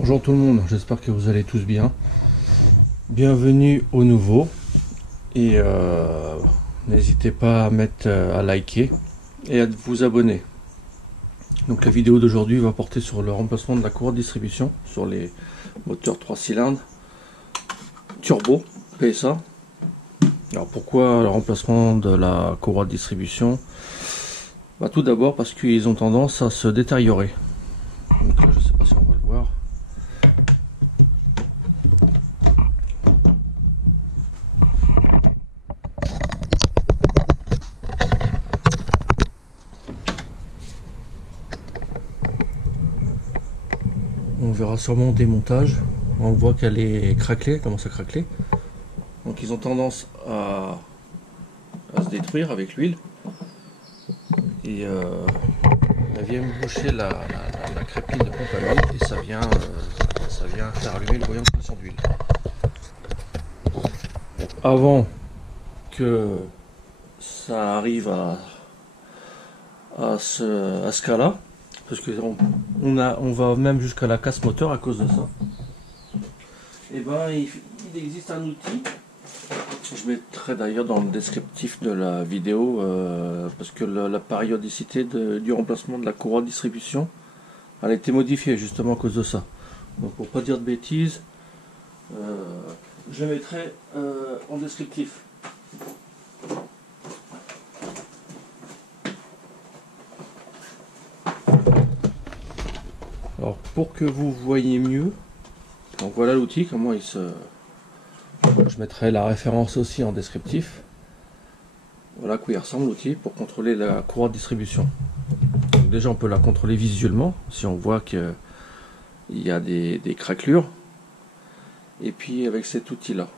Bonjour tout le monde, j'espère que vous allez tous bien. Bienvenue au nouveau et n'hésitez pas à à liker et à vous abonner. Donc la vidéo d'aujourd'hui va porter sur le remplacement de la courroie de distribution sur les moteurs 3 cylindres turbo PSA. Alors pourquoi le remplacement de la courroie de distribution? Tout d'abord parce qu'ils ont tendance à se détériorer. Donc là, je ne sais pas si on va le voir. On verra sûrement au démontage. On voit qu'elle est craquelée, elle commence à craqueler. Donc ils ont tendance à se détruire avec l'huile. Et elle vient boucher la crépine de pompe à huile et ça vient faire allumer le voyant de pression d'huile. Avant que ça arrive à ce cas-là, parce que on va même jusqu'à la casse moteur à cause de ça. Et il existe un outil. Je mettrai d'ailleurs dans le descriptif de la vidéo parce que la périodicité du remplacement de la courroie de distribution elle a été modifiée justement à cause de ça. Donc pour pas dire de bêtises, je mettrai en descriptif. Alors pour que vous voyez mieux, donc voilà l'outil, comment il se... Je mettrai la référence aussi en descriptif. Voilà à quoi il ressemble l'outil pour contrôler la courroie de distribution. Donc déjà on peut la contrôler visuellement si on voit qu'il y a des craquelures. Et puis avec cet outil là.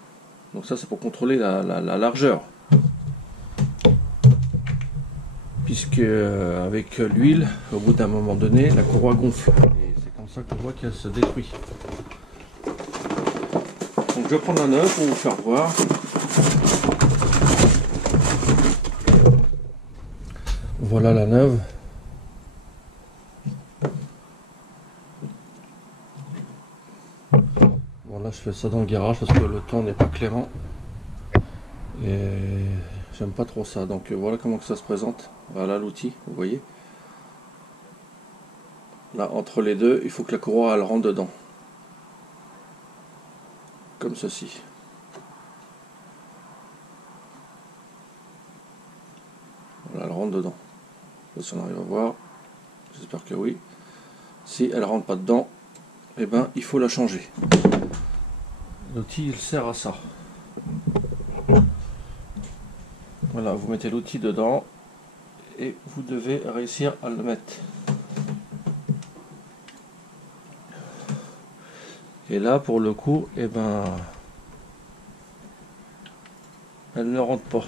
Donc ça c'est pour contrôler la largeur. Puisque avec l'huile, au bout d'un moment donné, la courroie gonfle. Et c'est comme ça qu'on voit qu'elle se détruit. Donc je vais prendre la neuve pour vous faire voir. Voilà la neuve. Bon là je fais ça dans le garage parce que le temps n'est pas clément. Et j'aime pas trop ça. Donc voilà comment que ça se présente. Voilà l'outil, vous voyez. Là entre les deux, il faut que la courroie elle rentre dedans. Comme ceci. Voilà, elle rentre dedans. Si on arrive à voir, j'espère que oui. Si elle rentre pas dedans, eh ben il faut la changer. L'outil il sert à ça. Voilà, vous mettez l'outil dedans et vous devez réussir à le mettre. Et là pour le coup, eh ben elle ne rentre pas.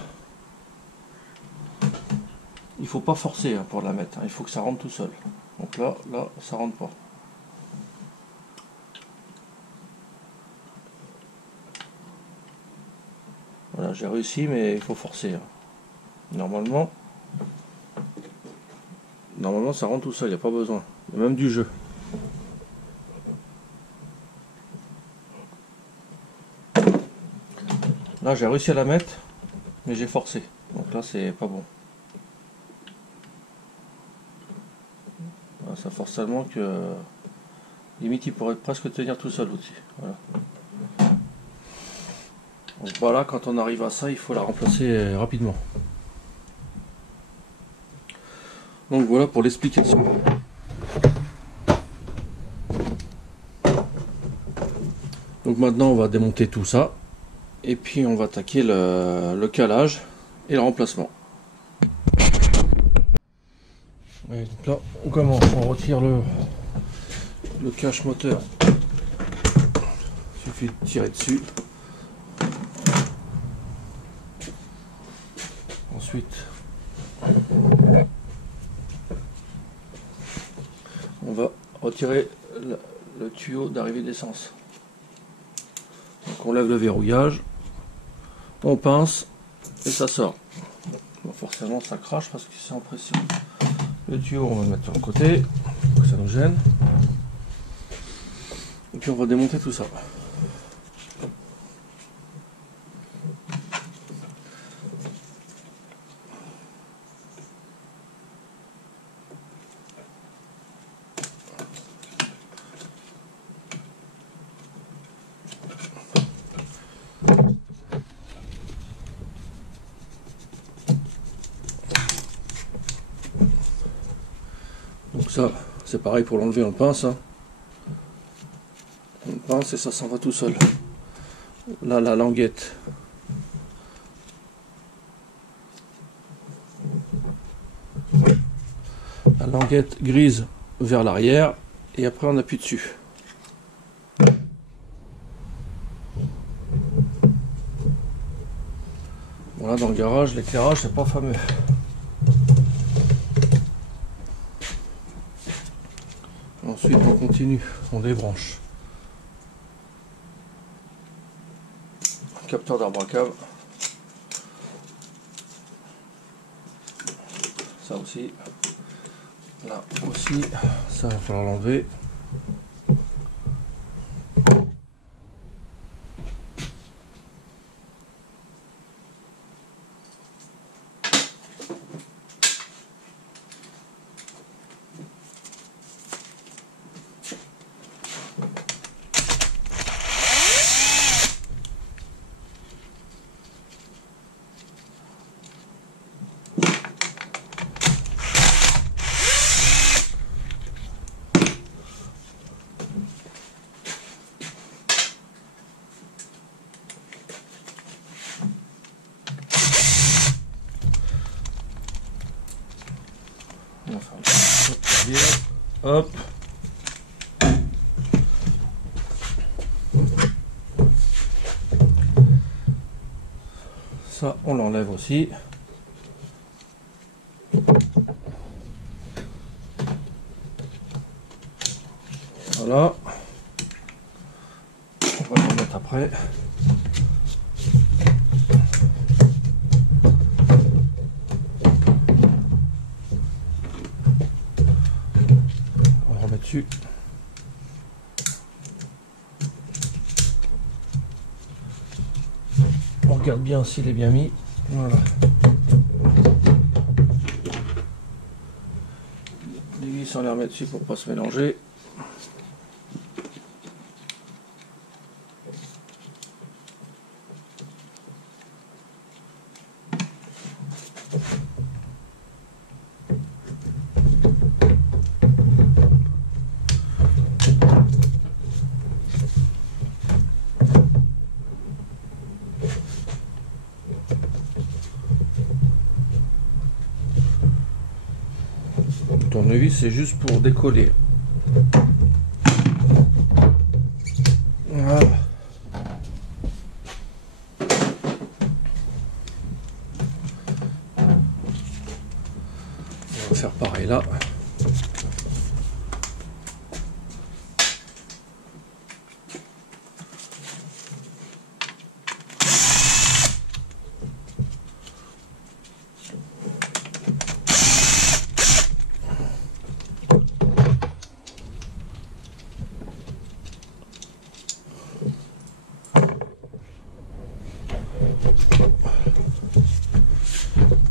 Il faut pas forcer pour la mettre, il faut que ça rentre tout seul. Donc là ça rentre pas. Voilà, j'ai réussi mais il faut forcer. Normalement ça rentre tout seul, il n'y a pas besoin. Il y a même du jeu. Là j'ai réussi à la mettre, mais j'ai forcé. Donc là c'est pas bon. Ça force tellement que limite il pourrait presque tenir tout seul l'outil. Voilà. Donc voilà, quand on arrive à ça, il faut la remplacer rapidement. Donc voilà pour l'explication. Donc maintenant on va démonter tout ça et puis on va attaquer le calage et le remplacement. Et donc là on commence, on retire le cache moteur. Il suffit de tirer dessus. Ensuite on va retirer le tuyau d'arrivée d'essence. Donc on lève le verrouillage, on pince et ça sort. Bon, forcément ça crache parce que c'est en pression. Le tuyau on va le mettre sur le côté pour que ça nous gêne. puis on va démonter tout ça. Donc ça, c'est pareil pour l'enlever, on le pince. Hein. On le pince et ça s'en va tout seul. Là, la languette. La languette grise vers l'arrière et après on appuie dessus. Voilà, dans le garage, l'éclairage c'est pas fameux. Ensuite on continue, on débranche. Capteur d'arbre à câble. Ça aussi. Là aussi, ça va falloir l'enlever. Hop. Ça, on l'enlève aussi. Voilà. On va le remettre après. Dessus. On regarde bien s'il est bien mis. Voilà. Les vis, on les remet dessus pour pas se mélanger. Le tournevis, c'est juste pour décoller. Voilà. On va faire pareil là.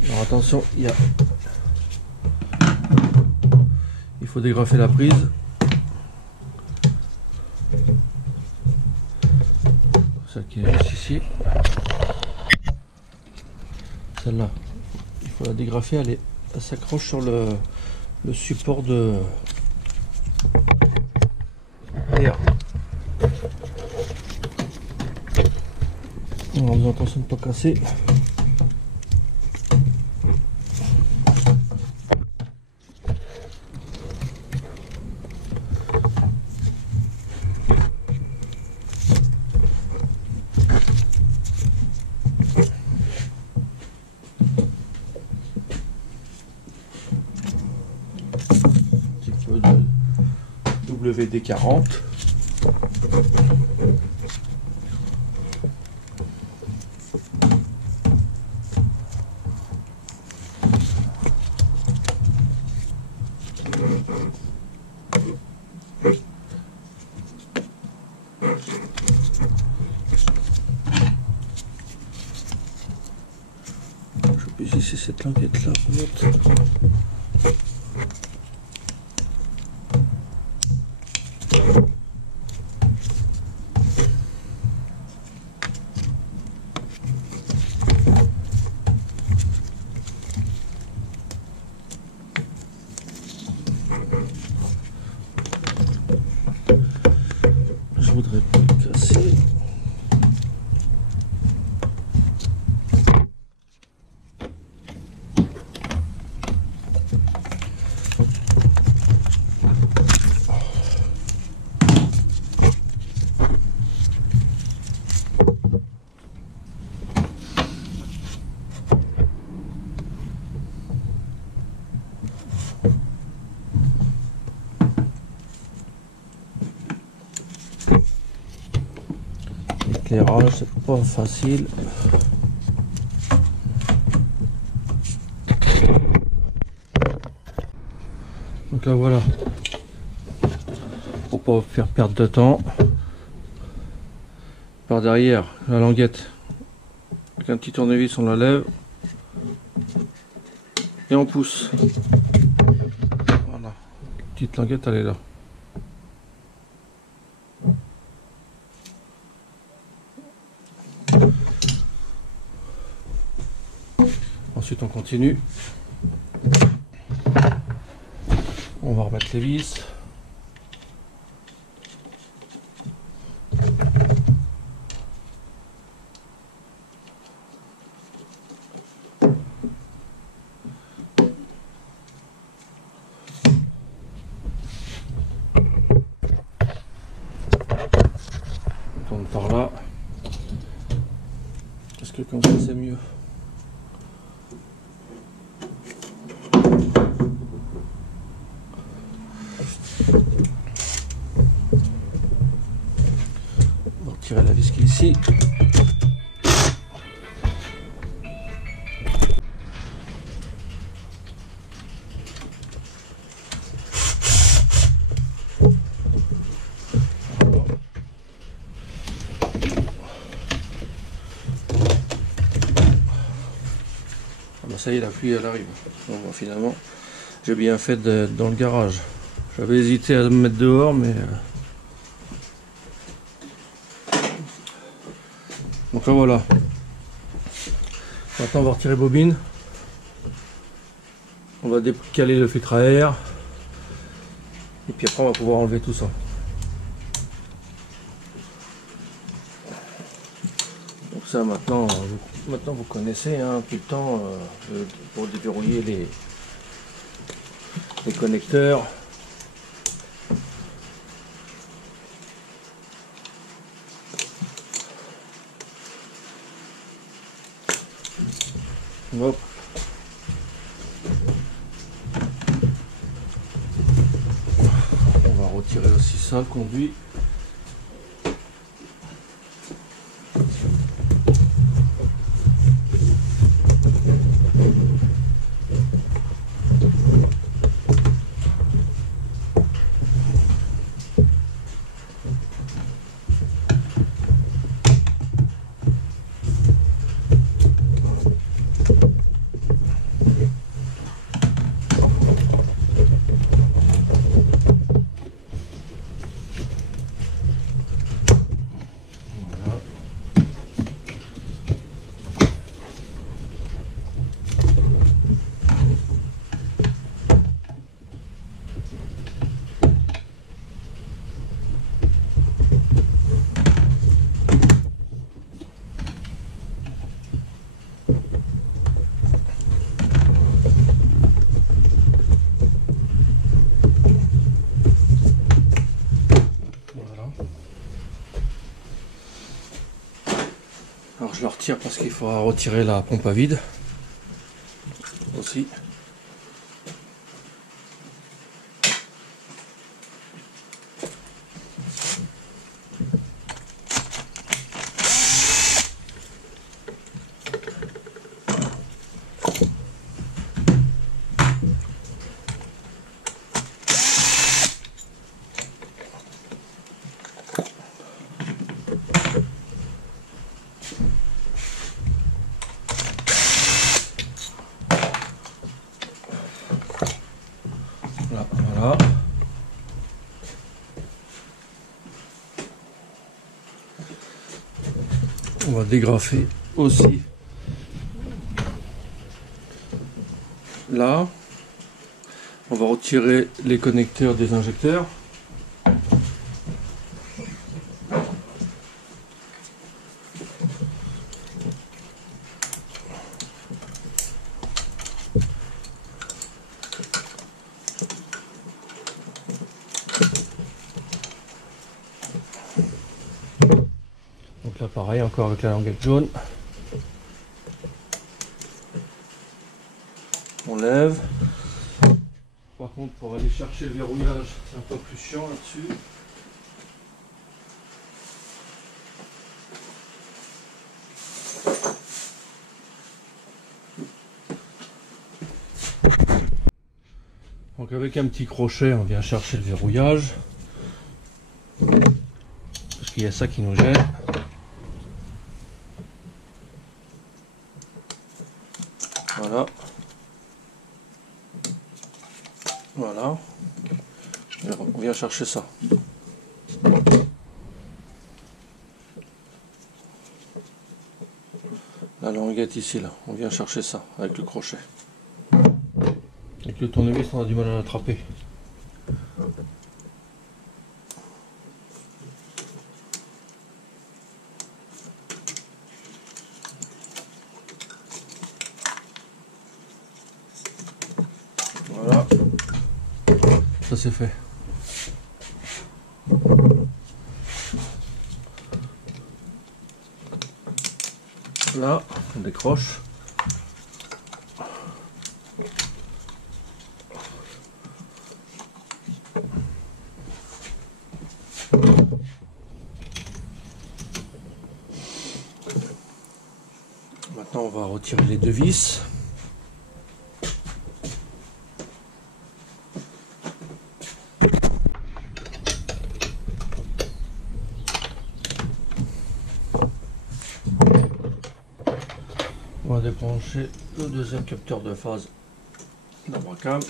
Alors attention, il faut dégrafer la prise. Celle qui est juste ici. Celle-là, il faut la dégrafer, elle s'accroche sur le support de d'air. On a besoin attention de ne pas casser. WD-40. cette languette là remonte. Je voudrais pas le casser. L'éclairage, c'est pas facile. Donc là voilà, pour pas faire perdre de temps, par derrière la languette, avec un petit tournevis on la lève et on pousse. Voilà, petite languette elle est là. Ensuite on continue, on va remettre les vis. On tourne par là, parce que comme ça c'est mieux. On va retirer la vis qui est ici. Ah bah ça y est, la pluie elle arrive. Bon, bah, finalement, j'ai bien fait dans le garage. J'avais hésité à me mettre dehors, mais donc là voilà. Maintenant on va retirer bobine. On va décaler le filtre à air. Et puis après on va pouvoir enlever tout ça. Donc ça maintenant vous connaissez hein, tout le temps pour déverrouiller les connecteurs. Hop. On va retirer aussi ça, le conduit. Alors je le retire parce qu'il faudra retirer la pompe à vide aussi. Voilà. On va dégrafer aussi là. On va retirer les connecteurs des injecteurs. Donc là pareil, encore avec la languette jaune. On lève. Par contre, pour aller chercher le verrouillage, c'est un peu plus chiant là-dessus. Donc avec un petit crochet, on vient chercher le verrouillage. Parce qu'il y a ça qui nous gêne. Voilà. Voilà. On vient chercher ça. La languette ici, là. On vient chercher ça avec le crochet. Avec le tournevis, on a du mal à l'attraper. Voilà. Ça c'est fait. Là, on décroche. Maintenant, on va retirer les deux vis. On va débrancher le deuxième capteur de phase d'Abracam.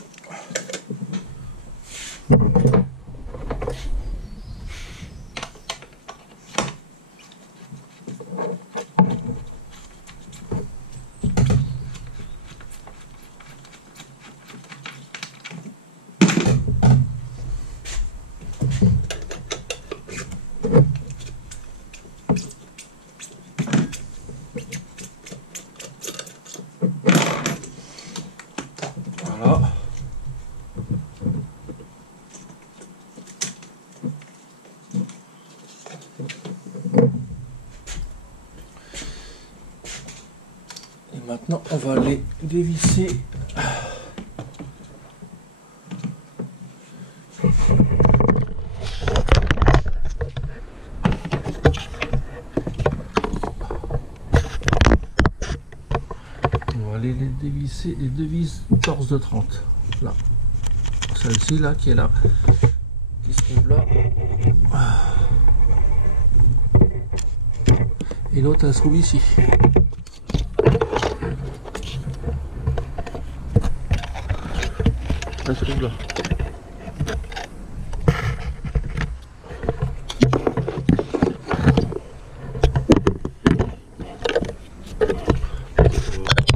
Voilà. Et maintenant, on va les dévisser. On va aller les dévisser, les deux vis torse de 30. Là. Celle-ci là qui est là. Qui se trouve là. Et l'autre elle se trouve ici. Elle se trouve là.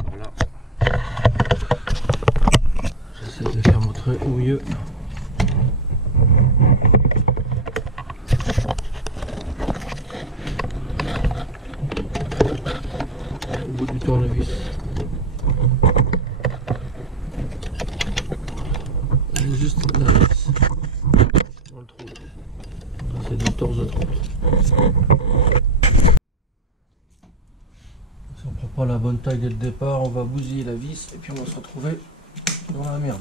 Voilà. J'essaie de faire montrer au mieux. Au bout du tournevis. Juste la vis dans le trou. C'est du torse de 30. Si on prend pas la bonne taille dès le départ, on va bousiller la vis et puis on va se retrouver dans la merde.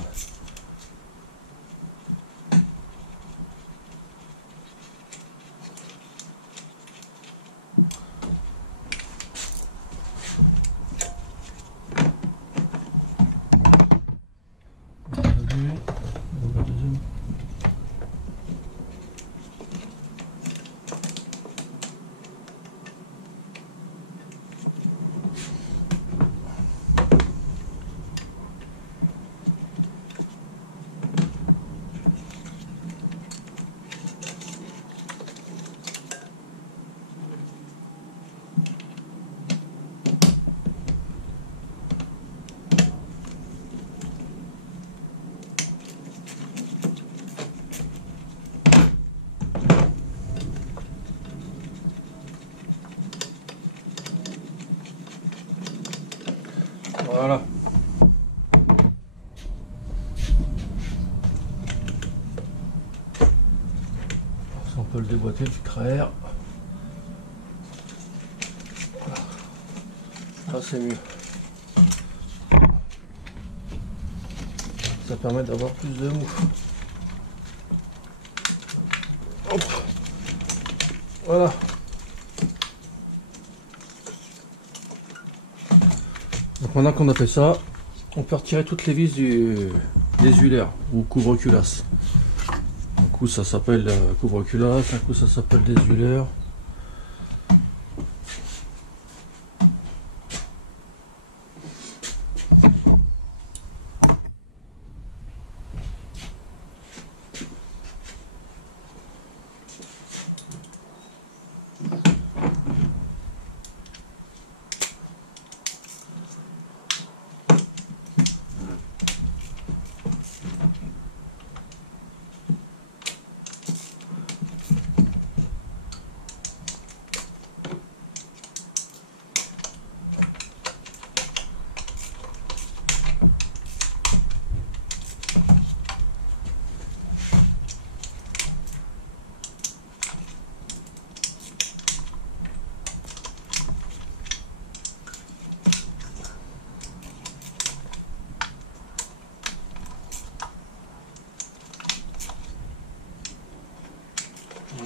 peut le déboîter, le filtre à air. Là c'est mieux. Ça permet d'avoir plus de mou. Hop. Voilà. Donc maintenant qu'on a fait ça, on peut retirer toutes les vis des huileurs ou couvre-culasses. Un coup ça s'appelle couvre-culasse, un coup ça s'appelle des huileurs.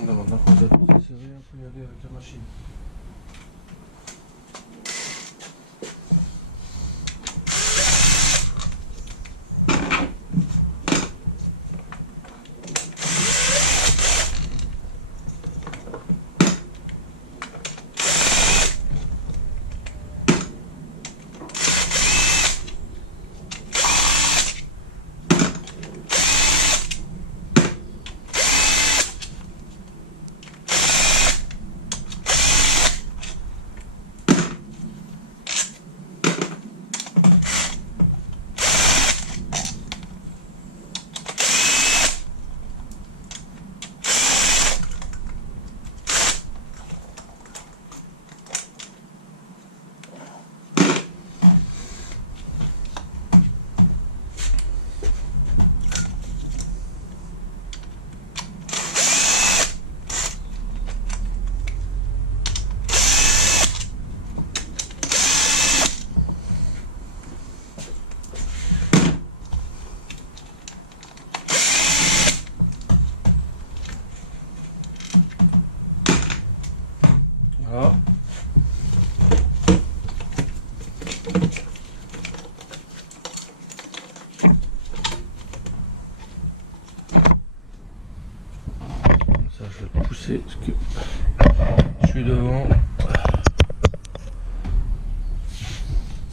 Là, maintenant qu'on a tout serré, on peut y aller avec la machine. Voilà. Ça, je vais le pousser parce que je suis devant.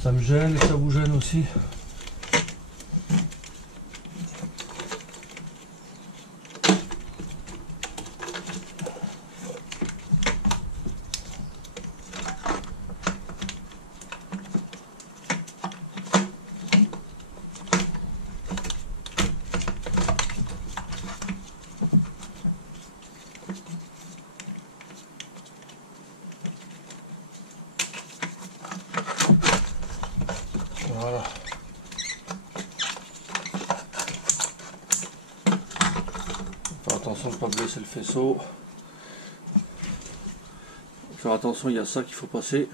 Ça me gêne et ça vous gêne aussi. Voilà. Faire attention de ne pas blesser le faisceau. Faire attention, il y a ça qu'il faut passer.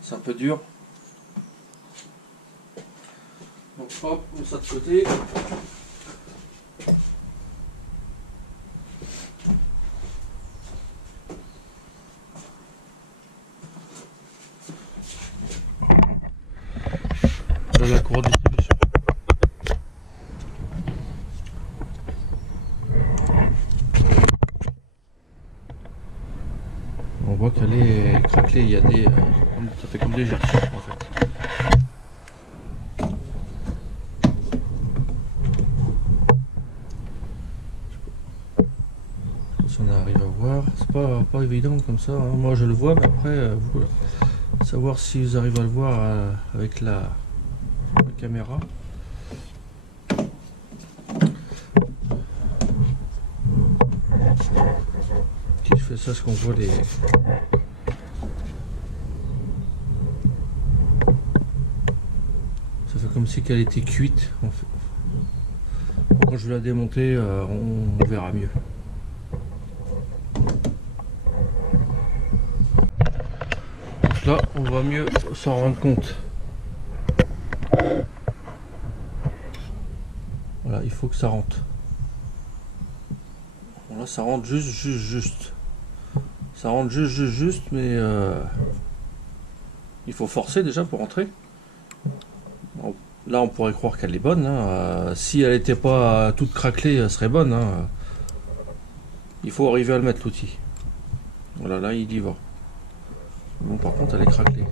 C'est un peu dur. Donc hop, on met ça de côté. Là, la courroie de distribution. On voit qu'elle est craquelée, il y a des. Ça fait comme des gerçures en fait. Si on arrive à voir, c'est pas évident comme ça, hein. Moi je le vois, mais après, vous, savoir si vous arrivez à le voir avec la caméra. Si je fais ça, ce qu'on voit les. Ça fait comme si qu'elle était cuite en fait. Quand je vais la démonter, on verra mieux. Donc là, on va mieux s'en rendre compte. Voilà, il faut que ça rentre. Bon, là, ça rentre juste. Ça rentre juste, mais il faut forcer déjà pour rentrer. Bon, là, on pourrait croire qu'elle est bonne. Hein. Si elle n'était pas toute craquelée, elle serait bonne. Hein. Il faut arriver à le mettre, l'outil. Voilà, là, il y va. Bon, par contre, elle est craquelée.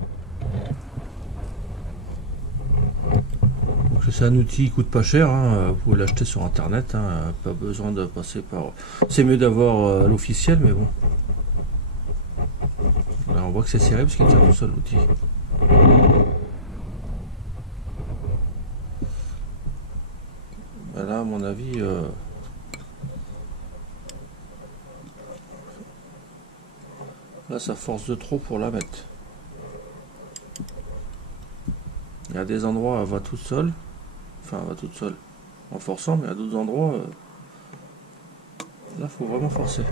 C'est un outil qui coûte pas cher, hein. Vous pouvez l'acheter sur internet, hein. Pas besoin de passer par... C'est mieux d'avoir l'officiel, mais bon. Là, on voit que c'est serré parce qu'il tient tout seul l'outil. Là, à mon avis... Là, ça force de trop pour la mettre. Il y a des endroits, elle va toute seule. Enfin, elle va toute seule. En forçant, mais à d'autres endroits... Là, faut vraiment forcer.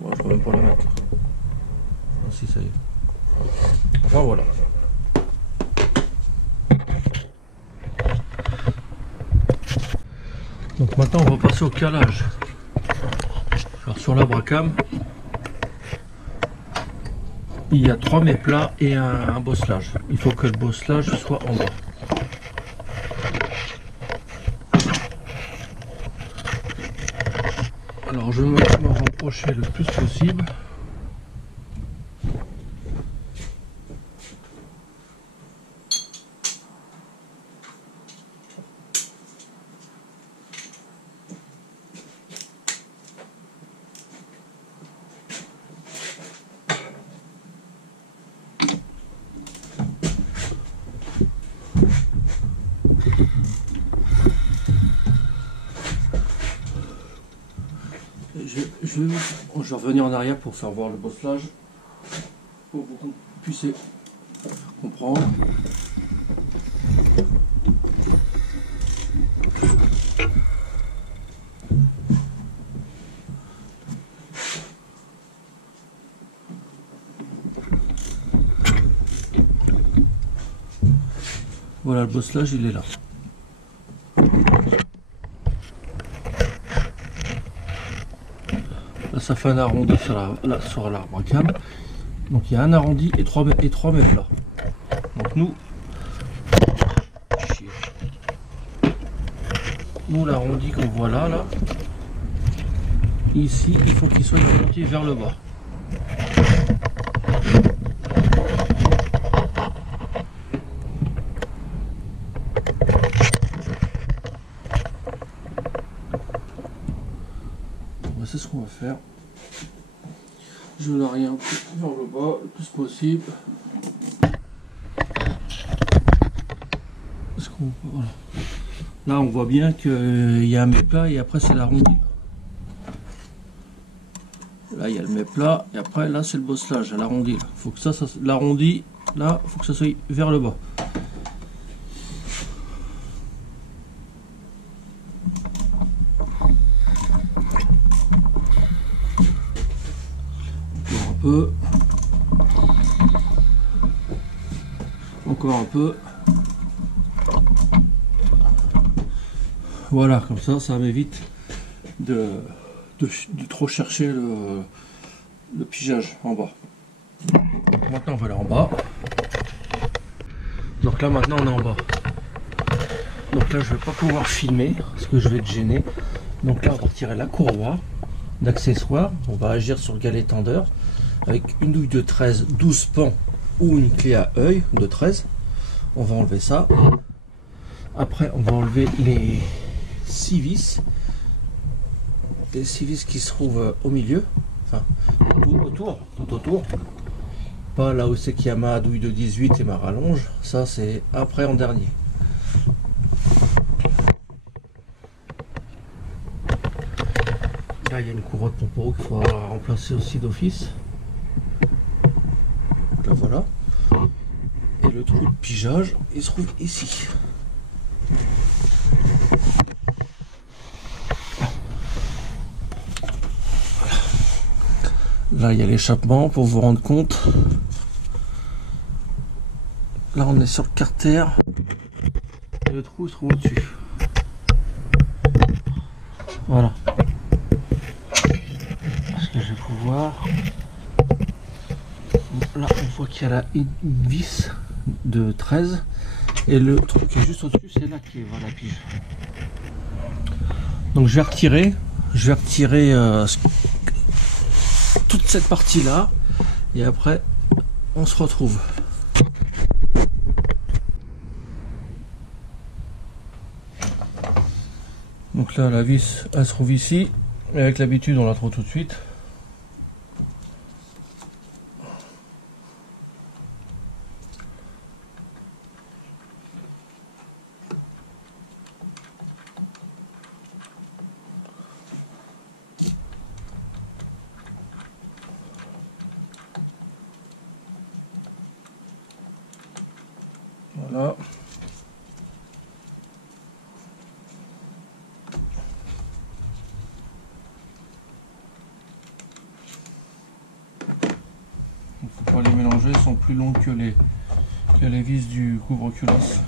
Bon, je peux même pas la mettre. Ah, si, ça y est. Enfin, voilà. Donc maintenant, on va passer au calage. Alors, sur la Bracam, il y a 3 mets plats et un bosselage. Il faut que le bosselage soit en bas. Alors je vais me rapprocher le plus possible. Je vais revenir en arrière pour faire voir le bosselage, pour que vous puissiez comprendre. Voilà, le bosselage, il est là. Là, ça fait un arrondi sur la Bracam. Donc il y a un arrondi et 3 mets plats. Donc nous l'arrondi qu'on voit là, ici, il faut qu'il soit orienté vers le bas. C'est ce qu'on va faire. Je l'oriente vers le bas le plus possible. Voilà. Là, on voit bien qu'il y a un mets plat et après c'est l'arrondi. Là, il y a le mets plat et après là c'est le bosselage, l'arrondi. Il faut que ça l'arrondi là, faut que ça soit vers le bas. Encore un peu. Voilà, comme ça m'évite de trop chercher le pigeage en bas. Donc maintenant on va aller en bas. Donc là maintenant on est en bas. Donc là je vais pas pouvoir filmer parce que je vais être gêné. Donc là on va retirer la courroie d'accessoires. On va agir sur le galet tendeur avec une douille de 13, 12 pans ou une clé à œil de 13. On va enlever ça. Après on va enlever les 6 vis. Les 6 vis qui se trouvent au milieu. Enfin tout autour. Pas là où c'est qu'il y a ma douille de 18 et ma rallonge. Ça c'est après en dernier. Là il y a une courroie de pompeau qu'il faut remplacer aussi d'office. Là voilà. Et le trou de pigeage il se trouve ici. Là il y a l'échappement pour vous rendre compte. Là on est sur le carter et le trou se trouve au-dessus. Voilà. Est-ce que je vais pouvoir... Là on voit qu'il y a là une vis de 13 et le trou qui est juste au-dessus c'est là qui va la pige. Donc je vais retirer toute cette partie là et après on se retrouve. Donc là la vis elle se trouve ici et avec l'habitude on la trouve tout de suite. Voilà. Il ne faut pas les mélanger, ils sont plus longs que les vis du couvre-culasse.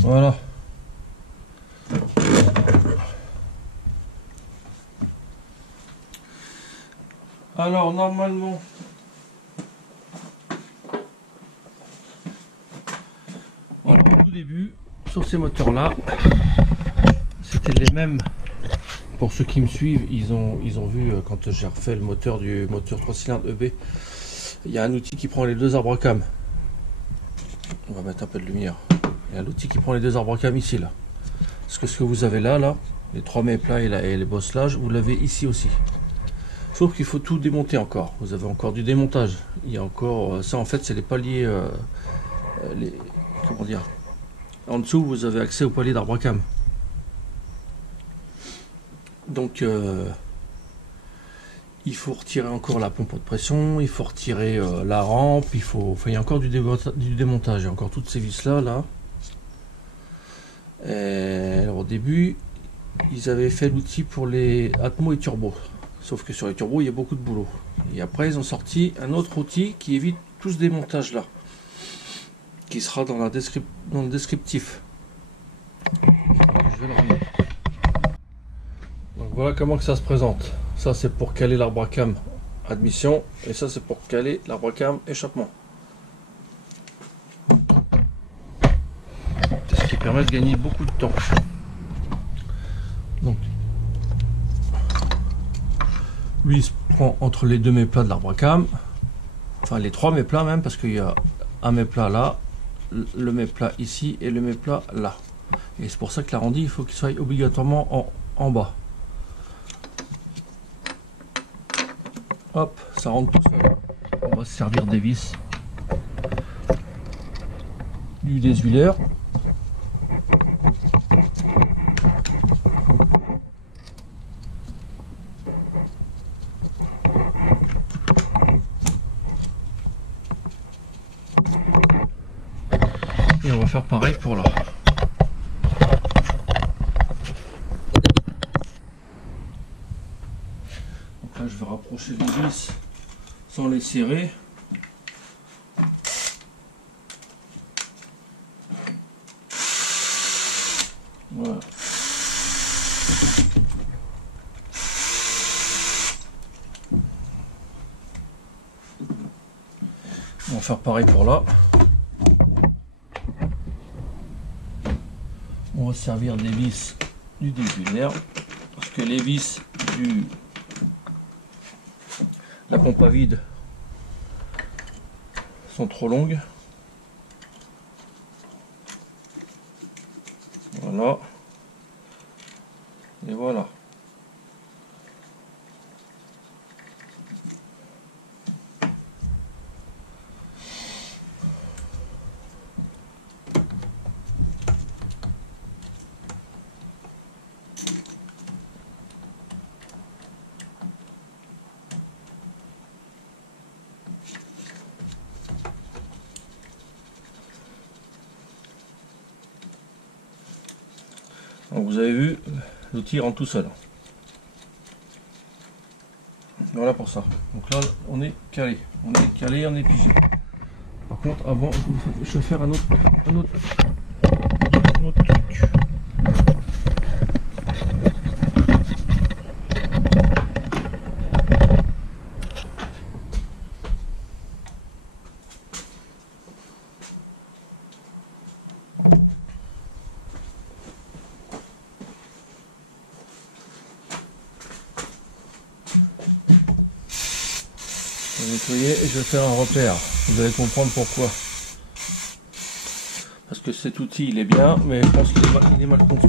Voilà. Alors normalement voilà, au tout début sur ces moteurs là c'était les mêmes. Pour ceux qui me suivent, ils ont vu quand j'ai refait le moteur du moteur 3 cylindres EB, il y a un outil qui prend les deux arbres à cam. On va mettre un peu de lumière. Il y a l'outil qui prend les deux arbres à cam ici là. Parce que ce que vous avez là, les 3 mets plats et les bosselages, vous l'avez ici aussi. Sauf qu'il faut tout démonter encore. Vous avez encore du démontage. Il y a encore ça en fait c'est les paliers, comment dire. En dessous vous avez accès au palier d'arbre à cam. Donc il faut retirer encore la pompe de pression, il faut retirer la rampe, il y a encore du démontage, il y a encore toutes ces vis là. Et alors au début ils avaient fait l'outil pour les Atmo et Turbo, sauf que sur les turbos il y a beaucoup de boulot. Et après ils ont sorti un autre outil qui évite tout ce démontage là, qui sera dans le descriptif. Je vais le remettre. Donc voilà comment que ça se présente. Ça c'est pour caler l'arbre à cam admission et ça c'est pour caler l'arbre à cam échappement. C'est ce qui permet de gagner beaucoup de temps. Donc lui il se prend entre les deux méplats de l'arbre à cam, enfin les trois méplats même, parce qu'il y a un méplat là, le méplat ici et le méplat là. Et c'est pour ça que l'arrondi il faut qu'il soit obligatoirement en bas. Hop, ça rentre tout seul. On va se servir des vis du désuileur. Et on va faire pareil pour là. Donc là je vais rapprocher les vis sans les serrer. Voilà. On va faire pareil pour là. On va servir des vis du désuileur parce que les vis la pompe à vide sont trop longues. Voilà. Et voilà. Donc vous avez vu, l'outil rentre tout seul. Voilà pour ça. Donc là, on est calé. On est pigé. Par contre, avant, je vais faire un autre truc. Je vais nettoyer et je vais faire un repère. Vous allez comprendre pourquoi. Parce que cet outil il est bien, mais je pense qu'il est mal conçu.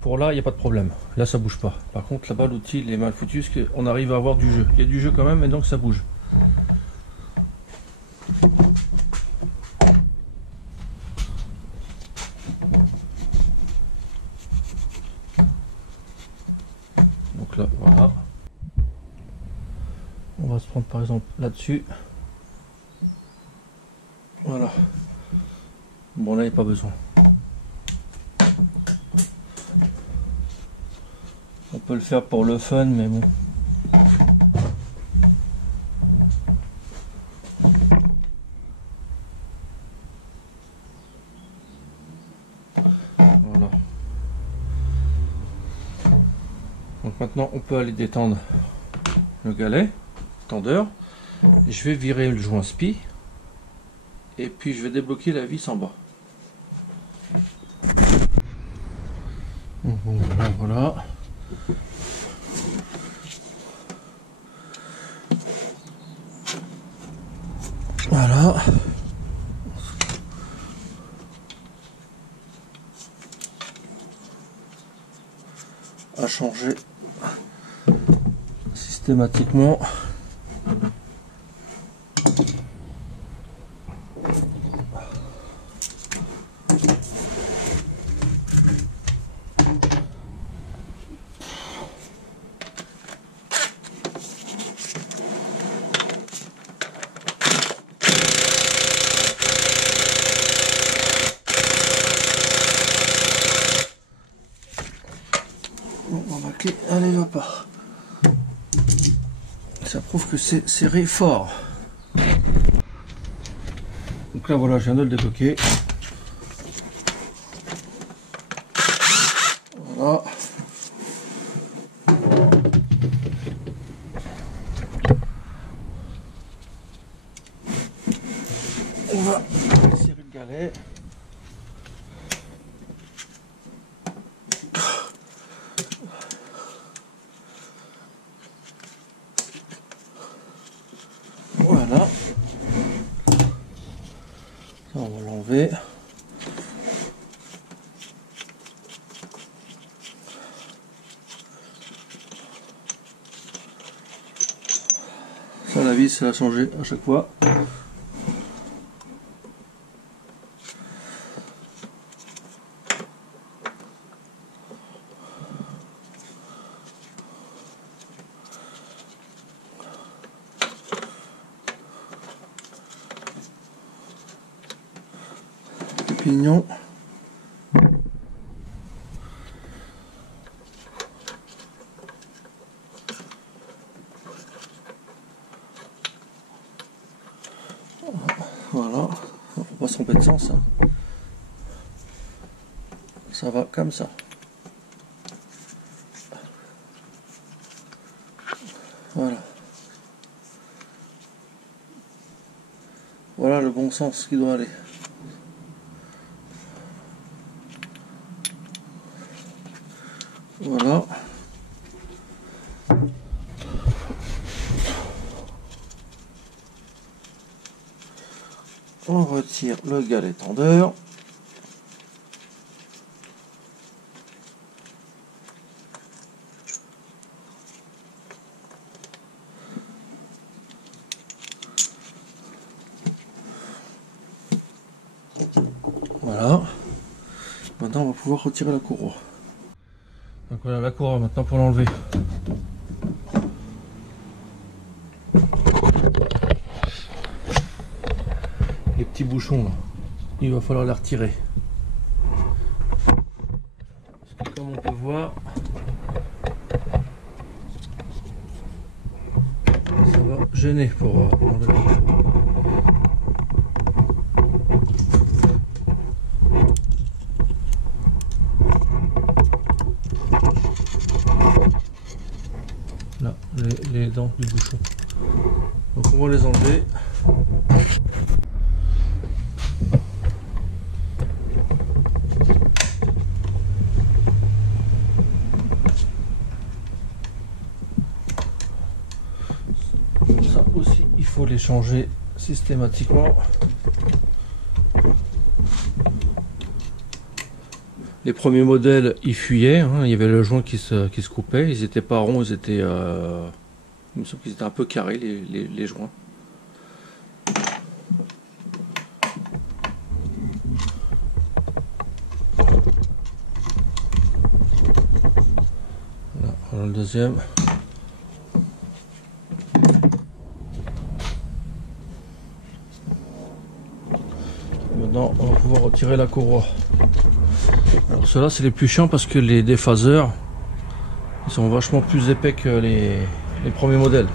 Pour là, il n'y a pas de problème. Là, ça bouge pas. Par contre, là-bas, l'outil il est mal foutu parce qu'on arrive à avoir du jeu. Il y a du jeu quand même, et donc ça bouge. Donc là, voilà. On va se prendre par exemple là-dessus. Voilà. Bon, là, il n'y a pas besoin. On peut le faire pour le fun, mais bon. Voilà. Donc maintenant, on peut aller détendre le galet, tendeur. Je vais virer le joint spi. Et puis, je vais débloquer la vis en bas. Donc, voilà. Voilà. À changer systématiquement. Bon, ma clé, elle ne va pas. Ça prouve que c'est serré fort. Donc là, voilà, je viens de le débloquer. Voilà. On va serrer le galet. Voilà. Ça, on va l'enlever. Ça, la vis, elle a changé à chaque fois. Pignon. Voilà, on va se tromper de sens. Hein. Ça va comme ça. Voilà. Voilà le bon sens qui doit aller. Voilà. On retire le galet tendeur. pouvoir retirer la courroie. Donc voilà la courroie maintenant pour l'enlever. Les petits bouchons là, il va falloir les retirer. Parce que comme on peut voir, ça va gêner pour enlever la courroie. Là, les dents du bouchon. Donc on va les enlever. Ça aussi, il faut les changer systématiquement. Les premiers modèles, ils fuyaient, hein. Il y avait le joint qui se coupait. Ils n'étaient pas ronds, ils étaient, il me semble qu'ils étaient un peu carrés, les joints. Voilà le deuxième. Maintenant, on va pouvoir retirer la courroie. Alors ceux-là, c'est les plus chiants parce que les déphaseurs, ils sont vachement plus épais que les premiers modèles.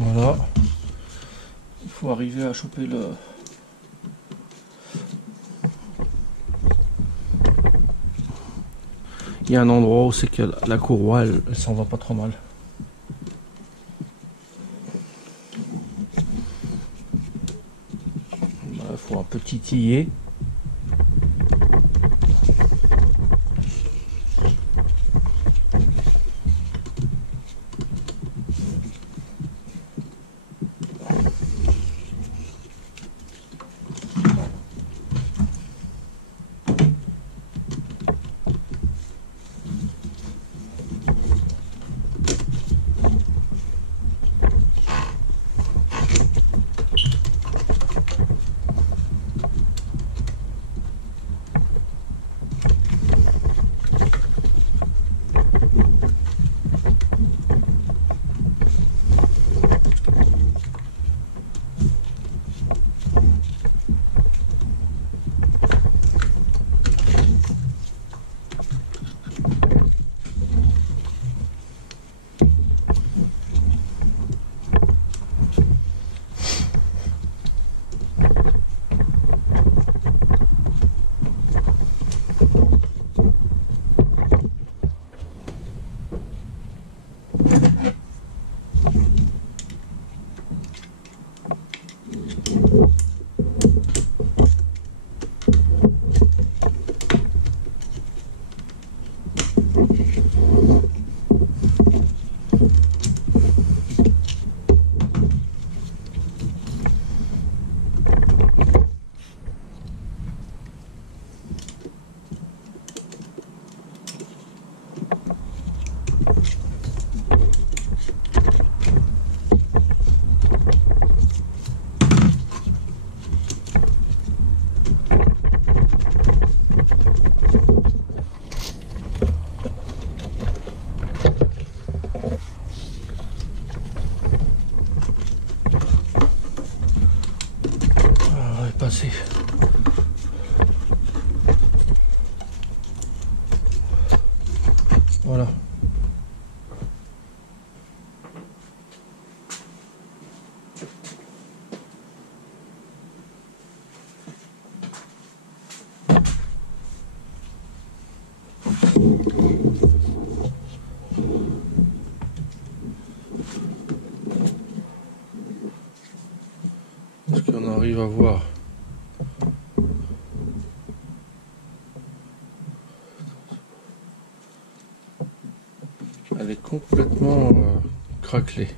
Voilà, il faut arriver à choper le... Il y a un endroit où c'est que la courroie, elle s'en va pas trop mal. Il faut un petit titiller. passer. Voilà. Est-ce qu'on arrive à voir? Elle est complètement craquelée.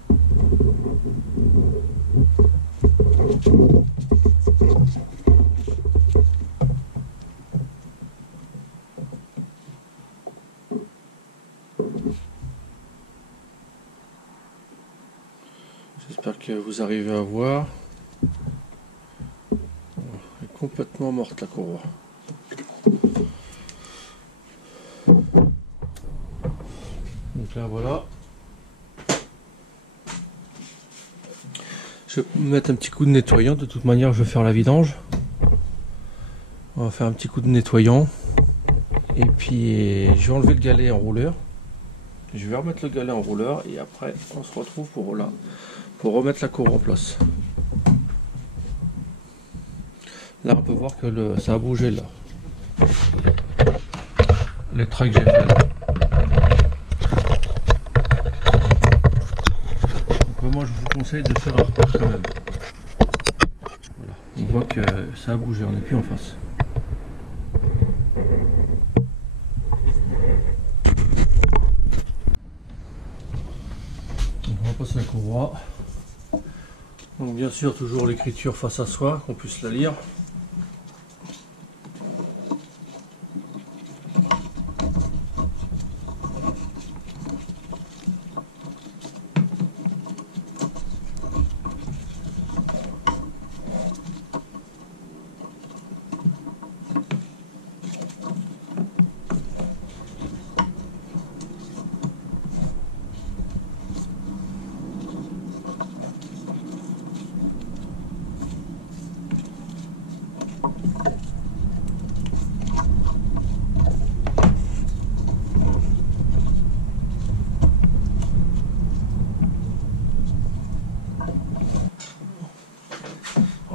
J'espère que vous arrivez à voir. Elle est complètement morte la courroie. Donc là voilà. Je vais mettre un petit coup de nettoyant. De toute manière je vais faire la vidange. On va faire un petit coup de nettoyant. Et puis je vais enlever le galet en rouleur. Je vais remettre le galet en rouleur et après on se retrouve pour remettre la courroie en place. Là on peut voir que ça a bougé là. Les traits que j'ai fait là. Donc moi je vous conseille de faire un repère quand même. Voilà. On voit que ça a bougé, on n'est plus en face. On repasse la courroie. Donc bien sûr toujours l'écriture face à soi, qu'on puisse la lire.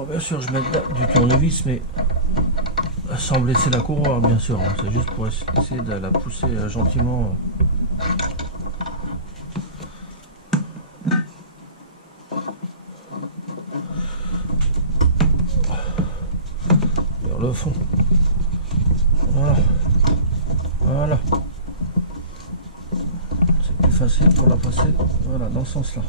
Bien sûr, je mets du tournevis, mais sans blesser la courroie, bien sûr. C'est juste pour essayer de la pousser gentiment. Vers le fond. Voilà. Voilà. C'est plus facile pour la passer. Voilà, dans ce sens-là.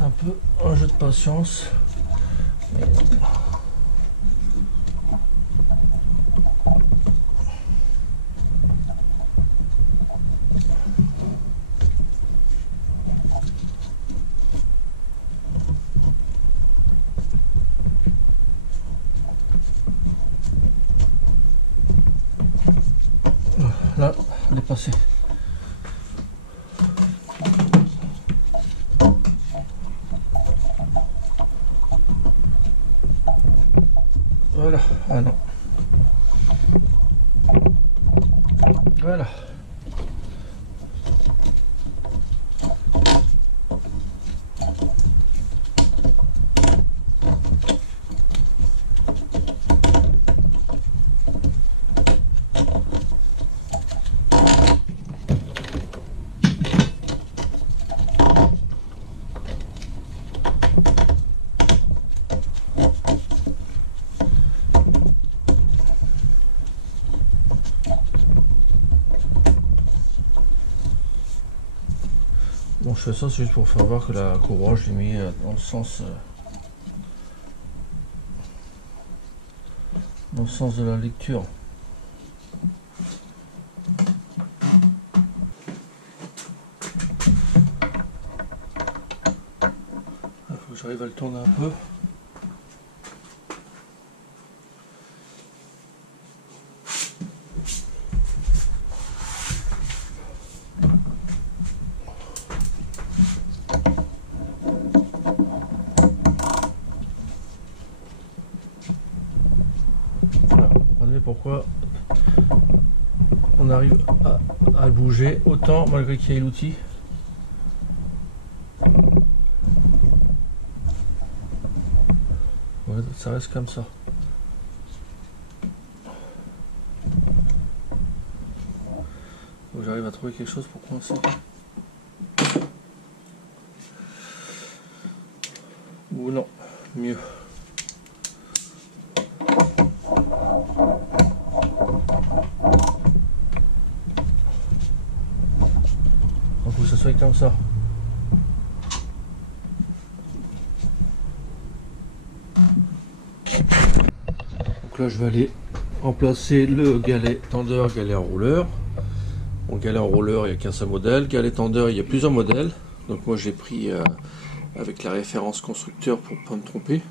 Un peu un jeu de patience. Là, elle est passée. Voilà. Bon, je fais ça, c'est juste pour faire voir que la courroie, je l'ai mis dans le sens de la lecture. Il faut que j'arrive à le tourner un peu. Pourquoi on arrive à bouger autant malgré qu'il y ait l'outil. Ouais, ça reste comme ça. J'arrive à trouver quelque chose pour coincer. Ou non, mieux. Comme ça. Donc là je vais aller remplacer le galet tendeur, galet enrouleur. Bon, galet enrouleur il n'y a qu'un seul modèle, galet tendeur il y a plusieurs modèles. Donc moi j'ai pris avec la référence constructeur pour ne pas me tromper.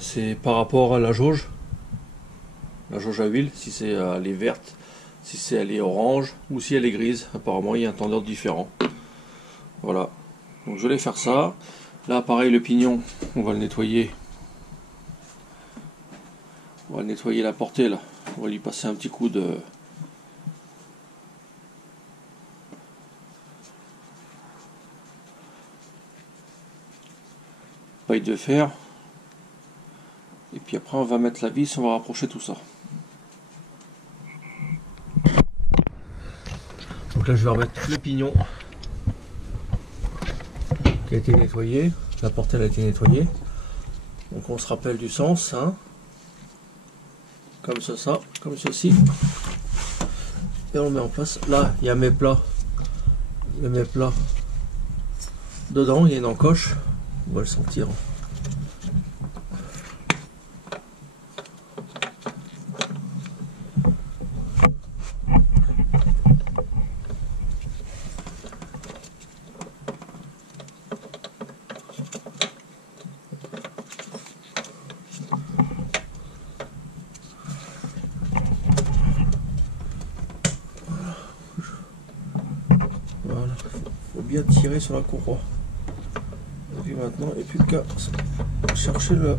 C'est par rapport à la jauge à huile, si c'est elle est verte, si c'est elle est orange ou si elle est grise. Apparemment il y a un tendeur différent. Voilà, donc je vais faire ça. Là pareil, le pignon on va le nettoyer. On va le nettoyer la portée là. On va lui passer un petit coup de paille de fer. Et puis après on va mettre la vis, on va rapprocher tout ça. Donc là je vais remettre le pignon qui a été nettoyé. La portée a été nettoyée. Donc on se rappelle du sens, hein. Comme ça, comme ceci. Et on le met en place. Là il y a mes plats. Mes plats. Dedans il y a une encoche. On va le sentir. Voilà, faut bien tirer sur la courroie. Et puis maintenant, il n'y a plus qu'à chercher le...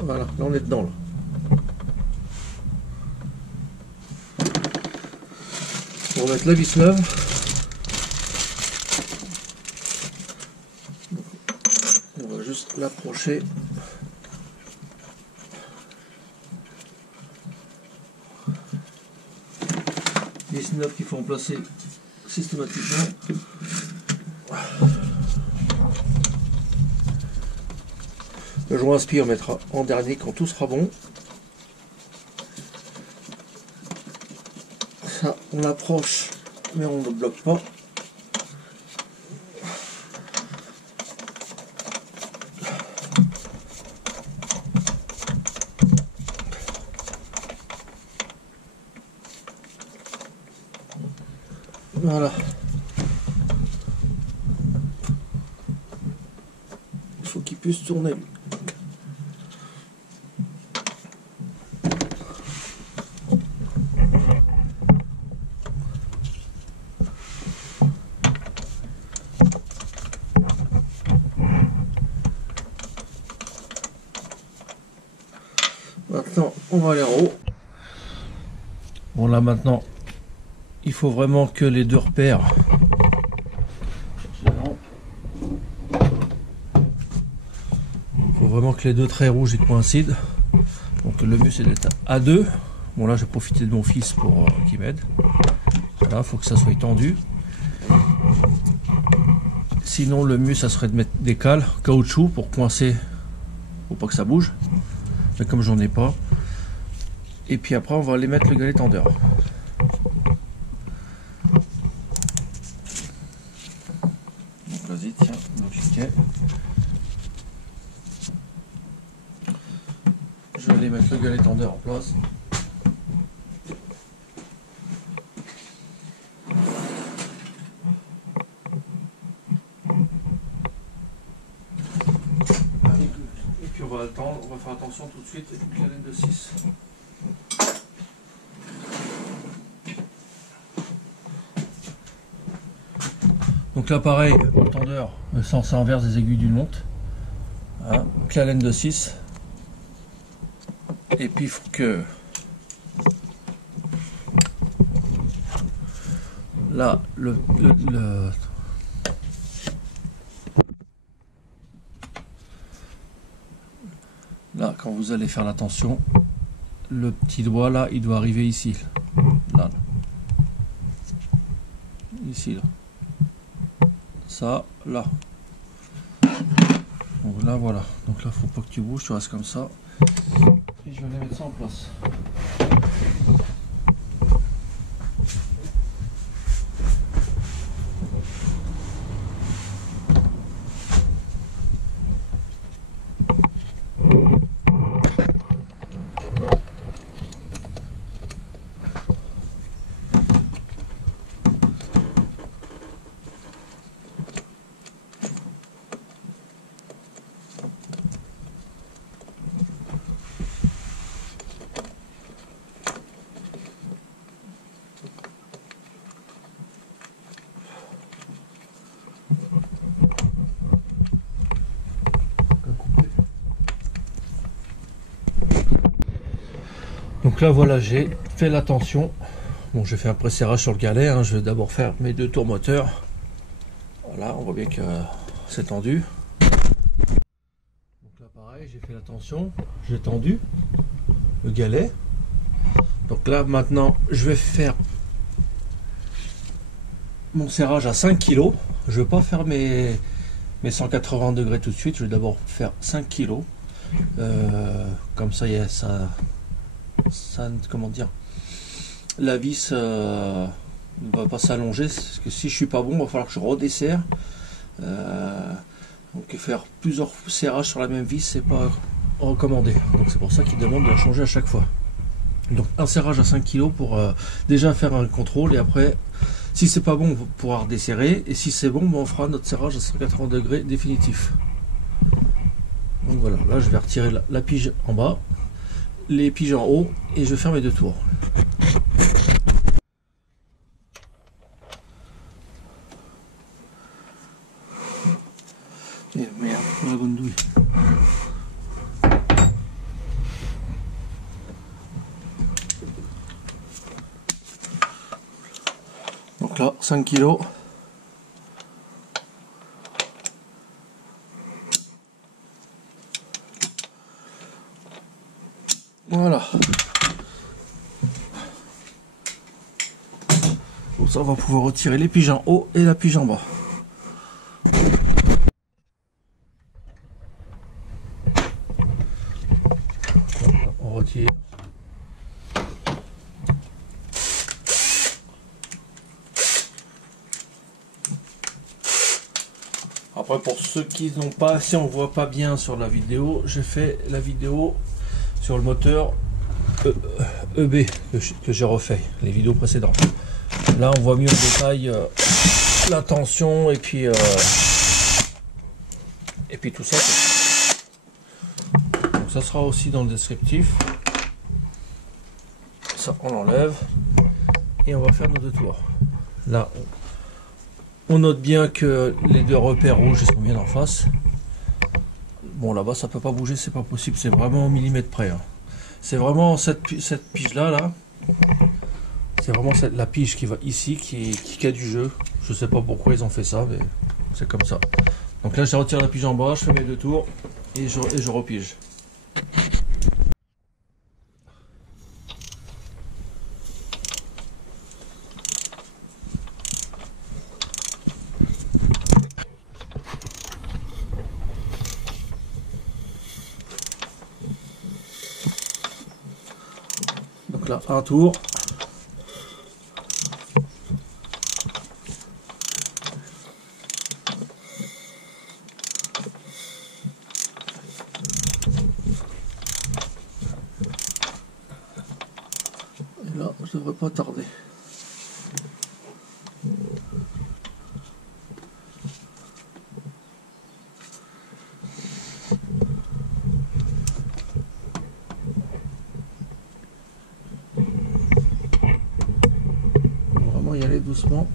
Voilà, là on est dedans là. On va mettre la vis neuve. On va juste l'approcher. Vis neuve qu'il faut remplacer systématiquement. Le joint aspire on mettra en dernier quand tout sera bon. Ça on l'approche mais on ne bloque pas. Voilà. Il faut qu'il puisse tourner. Maintenant, on va aller en haut. Bon, là maintenant, il faut vraiment que les deux repères. Il faut vraiment que les deux traits rouges ils coïncident. Donc le mieux c'est d'être à deux. Bon là j'ai profité de mon fils pour qu'il m'aide. Voilà, il faut que ça soit tendu. Sinon le mieux ça serait de mettre des cales, caoutchouc pour coincer, pour pas que ça bouge. Mais comme j'en ai pas. Et puis après on va aller mettre le galet tendeur. Donc vas-y tiens, donc cliquez. Je vais aller mettre le galet tendeur en place. Et puis on va attendre, on va faire attention tout de suite avec la laine de 6. Donc là pareil, le tendeur, le sens inverse des aiguilles d'une montre. Hein, donc la laine de 6. Et puis il faut que là là quand vous allez faire la tension, le petit doigt là il doit arriver ici, là. Ici là, ça là. Donc là voilà, donc là faut pas que tu bouges, tu restes comme ça. Et je vais aller mettre ça en place. Donc là voilà, j'ai fait la tension. Bon, j'ai fait un pré-serrage sur le galet, hein. Je vais d'abord faire mes deux tours moteurs. Voilà, on voit bien que c'est tendu. Donc là pareil, j'ai fait la tension, j'ai tendu le galet. Donc là maintenant, je vais faire mon serrage à 5 kg. Je ne vais pas faire mes 180 degrés tout de suite, je vais d'abord faire 5 kg. Comme ça, ça, comment dire, la vis ne va pas s'allonger, parce que si je suis pas bon, il va falloir que je redesserre. Donc faire plusieurs serrages sur la même vis, c'est pas recommandé. Donc c'est pour ça qu'ils demandent de la changer à chaque fois. Donc un serrage à 5 kg pour déjà faire un contrôle, et après si c'est pas bon on va pouvoir redesserrer, et si c'est bon on fera notre serrage à 180 degrés définitif. Donc voilà, là je vais retirer la pige en bas, les piges en haut, et je vais faire mes deux tours. Et merde, la gondouille. Donc là, 5 kg. Voilà. Comme ça, on va pouvoir retirer les piges en haut et la pige en bas. On retire. Après, pour ceux qui n'ont pas, si on voit pas bien sur la vidéo, j'ai fait la vidéo sur le moteur EB que j'ai refait, les vidéos précédentes. Là, on voit mieux en détail la tension et puis tout ça. Donc ça sera aussi dans le descriptif. Ça, on l'enlève et on va faire nos deux tours. Là, on note bien que les deux repères rouges sont bien en face. Bon, là-bas, ça peut pas bouger, c'est pas possible, c'est vraiment au millimètre près. Hein. C'est vraiment cette pige là. C'est vraiment la pige qui va ici qui a du jeu. Je sais pas pourquoi ils ont fait ça, mais c'est comme ça. Donc là je retire la pige en bas, je fais mes 2 tours et je repige. Donc là un tour. Et là je devrais pas tarder. Vraiment y aller doucement.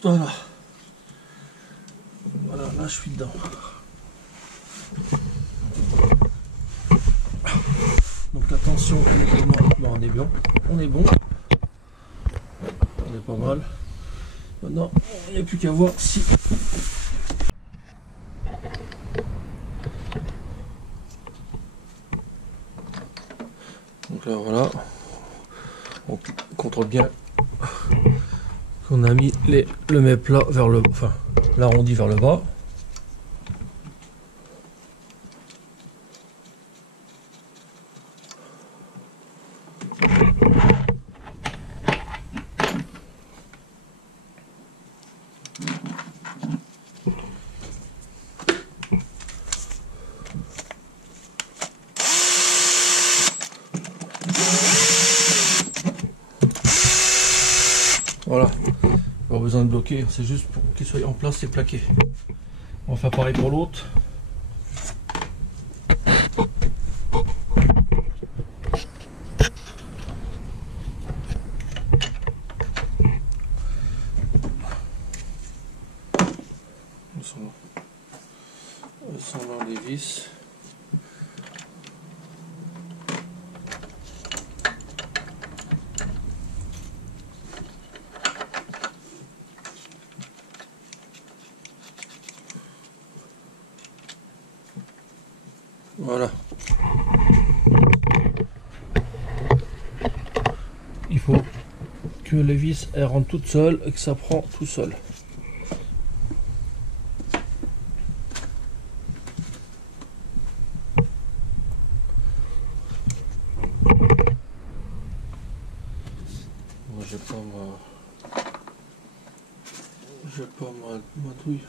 Voilà. Voilà, là je suis dedans. Donc la tension, on est comment? Non, on est bien. On est bon. On est pas mal. Maintenant, il n'y a plus qu'à voir si... Donc là, voilà. On contrôle bien qu'on a mis le mets plat vers le... Enfin, l'arrondi vers le bas. Voilà, pas besoin de bloquer, c'est juste pour qu'il soit en place et plaqué. On va faire pareil pour l'autre. Elles sont là les vis. Voilà. Il faut que les vis elles rentrent toutes seules et que ça prend tout seul. Moi j'ai pas ma douille.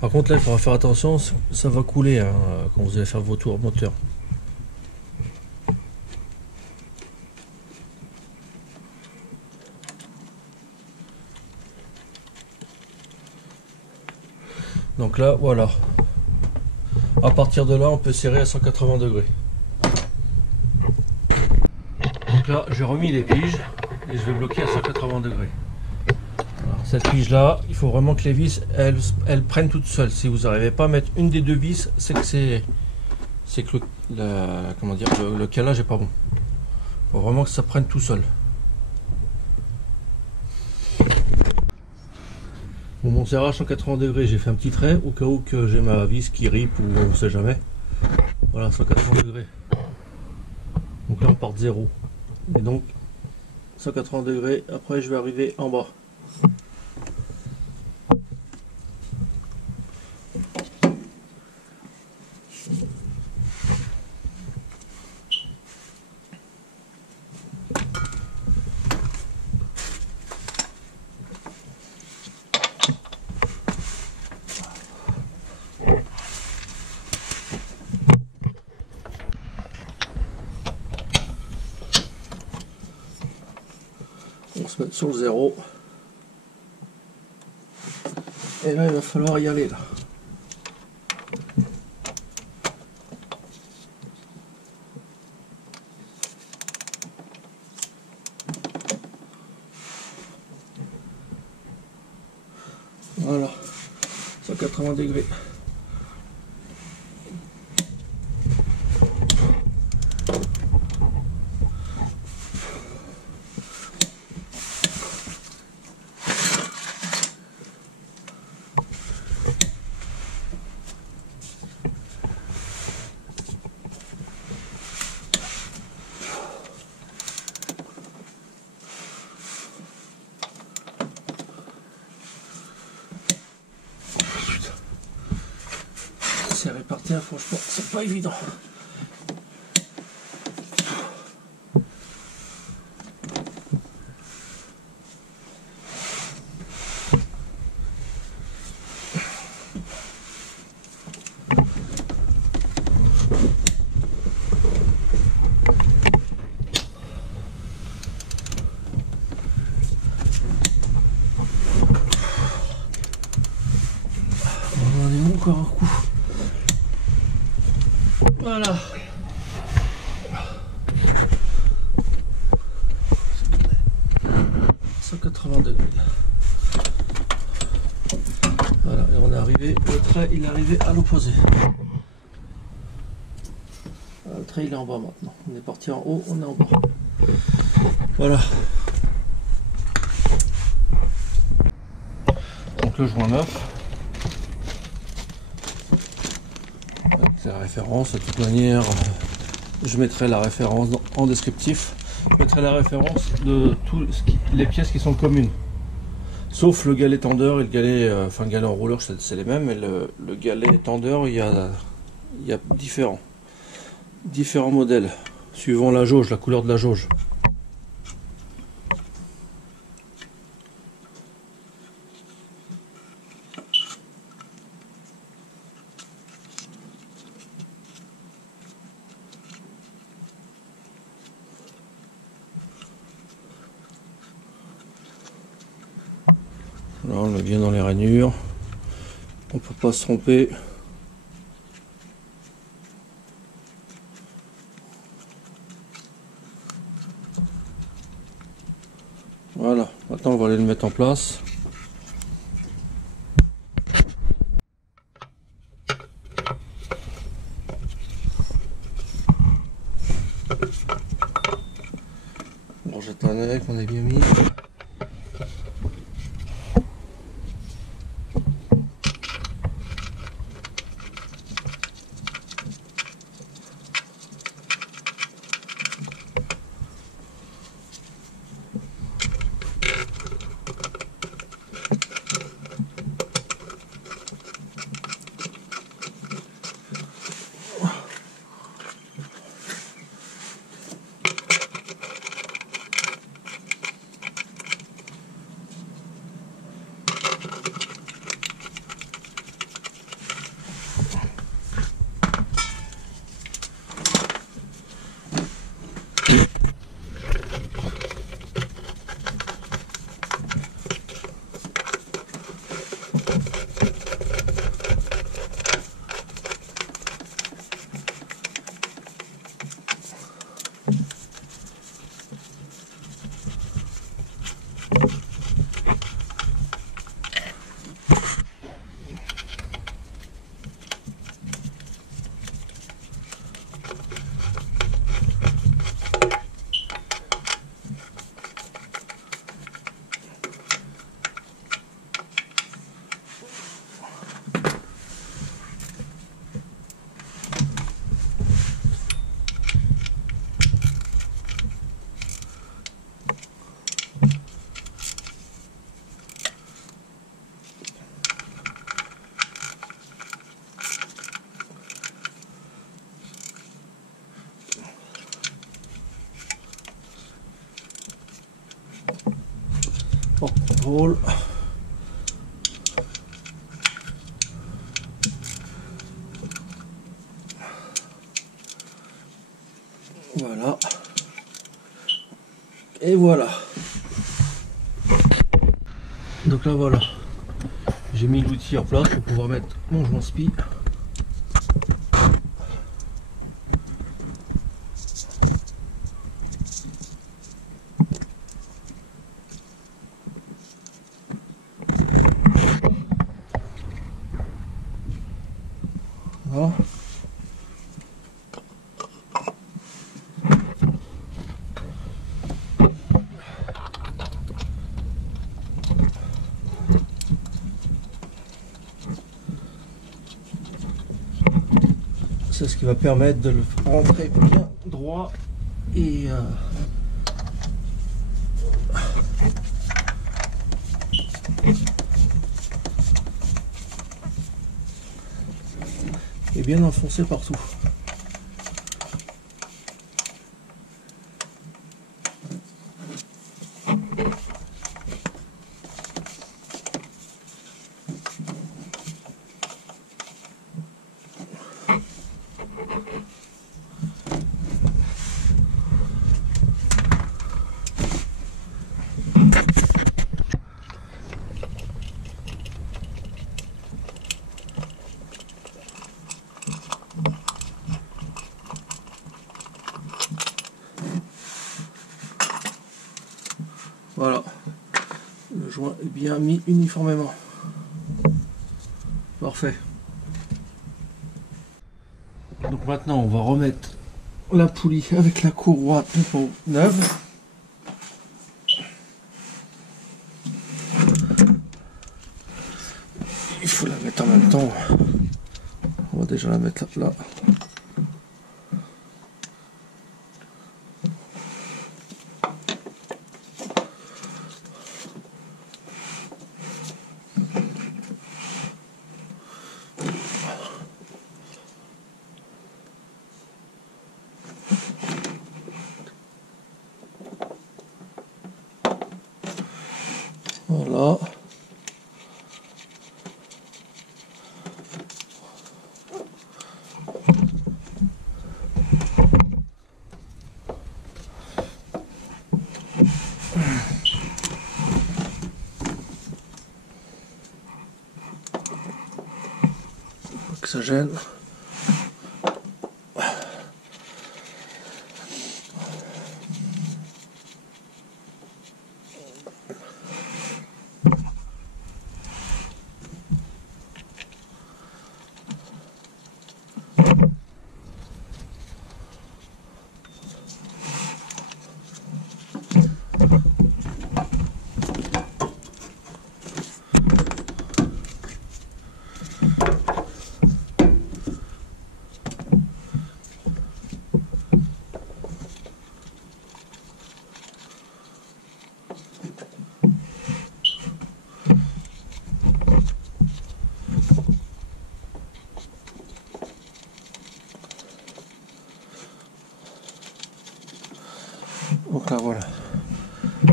Par contre là il faudra faire attention, ça va couler hein, quand vous allez faire vos tours moteur. Donc là voilà. À partir de là on peut serrer à 180 degrés. Donc là j'ai remis les piges et je vais bloquer à 180 degrés. Cette pige là, il faut vraiment que les vis elles prennent toutes seules. Si vous n'arrivez pas à mettre une des deux vis, c'est que le calage est pas bon. Il faut vraiment que ça prenne tout seul. Pour mon serrage 180 degrés, j'ai fait un petit trait au cas où que j'ai ma vis qui ripe ou on ne sait jamais. Voilà, 180 degrés. Donc là on part de 0. Et donc 180 degrés, après je vais arriver en bas. On va se mettre sur le 0. Et là, il va falloir y aller, là. Voilà, 180 degrés. C'est réparti, franchement, c'est pas évident. On est encore un coup. Voilà. 180 degrés. Voilà, et on est arrivé, le trait il est arrivé à l'opposé. Le trait il est en bas maintenant. On est parti en haut, on est en bas. Voilà. Donc le joint 9. C'est la référence, de toute manière, je mettrai la référence en descriptif. Je mettrai la référence de toutes les pièces qui sont communes. Sauf le galet tendeur et le galet, enfin le galet en rouleur, c'est les mêmes, mais le galet tendeur, il y a différents modèles, suivant la jauge, la couleur de la jauge. Là, on est bien dans les rainures, on peut pas se tromper. Voilà, maintenant on va aller le mettre en place. On jette un œil qu'on a bien mis. Porte-contrôle. Voilà. Et voilà. Donc là voilà, j'ai mis l'outil en place pour pouvoir mettre mon joint spi. Voilà. C'est ce qui va permettre de le rentrer bien droit et bien enfoncé partout. Voilà, le joint est bien mis uniformément. Parfait. Donc maintenant on va remettre la poulie avec la courroie pompon neuve. Il faut la mettre en même temps. On va déjà la mettre là. Voilà. Pas que ça gêne. Donc là voilà,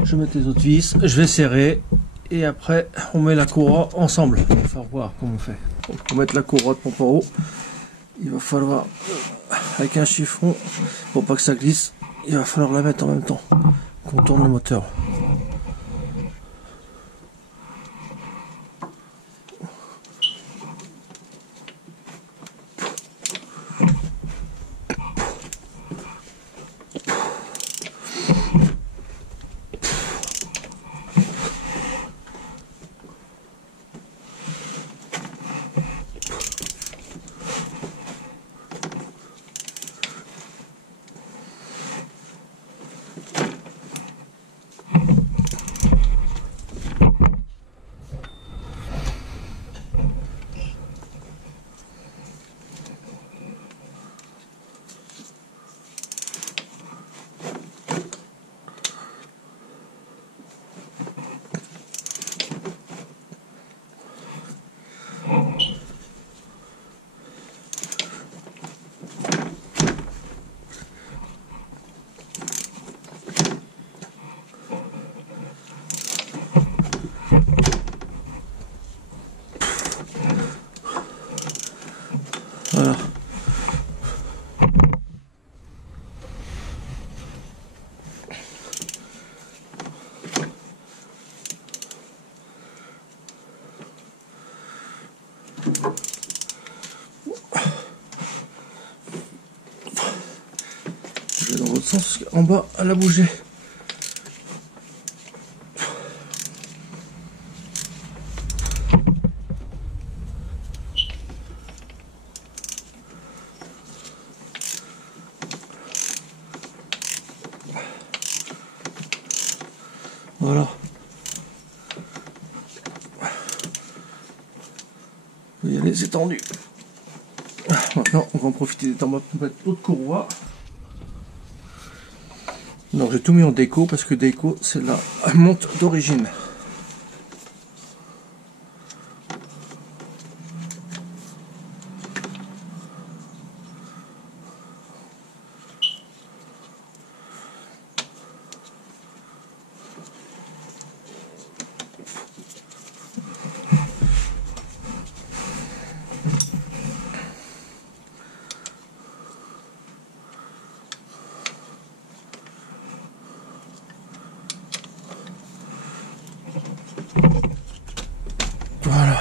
je mets les autres vis, je vais serrer et après on met la courroie ensemble. On va faire voir comment on fait. Donc, pour mettre la courroie de pompe en haut, il va falloir avec un chiffon pour pas que ça glisse, il va falloir la mettre en même temps qu'on tourne le moteur. l'autre sens, en bas, elle a bougé. Voilà. Il y a les étendues. Maintenant, on va en profiter des temps, on va mettre l'autre courroie. Donc j'ai tout mis en déco parce que déco c'est la monte d'origine. Voilà.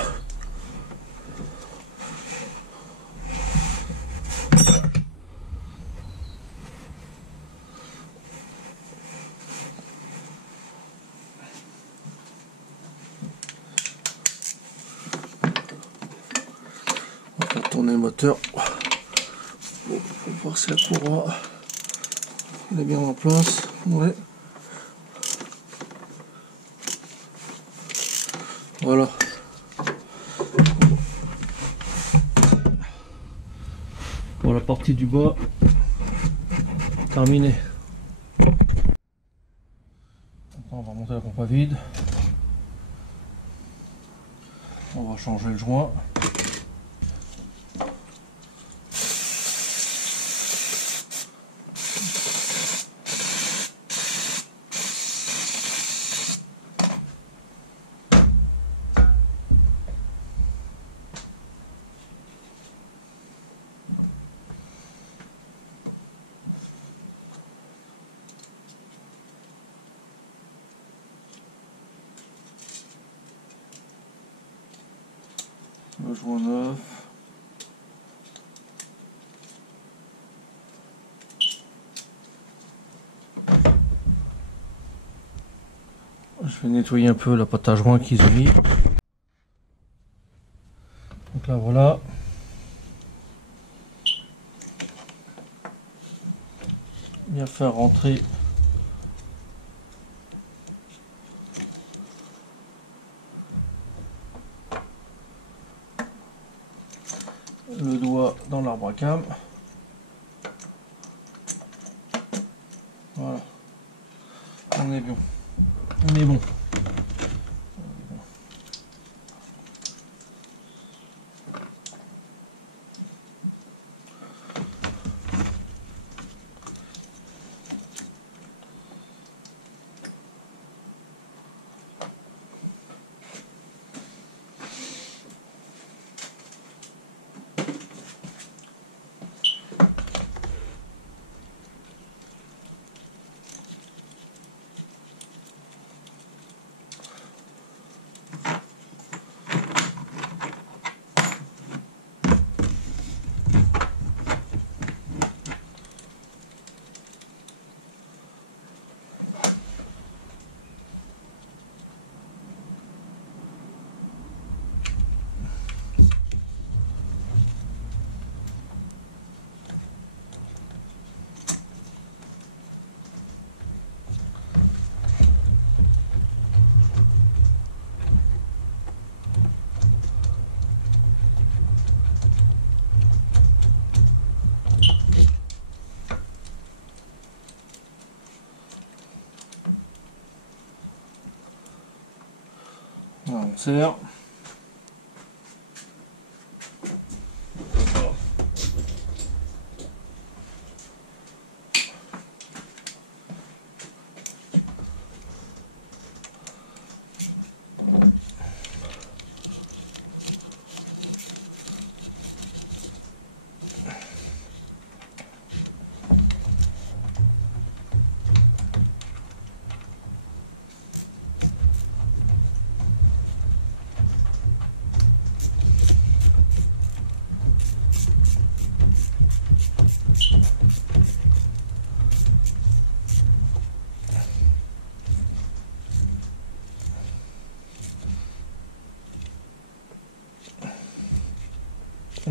On va faire tourner le moteur pour voir si la courroie elle est bien en place. Ouais. Voilà. Pour la partie du bas, terminée. On va remonter la pompe à vide. On va changer le joint. Le joint neuf. Je vais nettoyer un peu la pâte à joint qui se vit. Donc là voilà. Bien faire rentrer le doigt dans l'arbre à cam. Voilà. On est bon. On est bon. Voilà, on serre.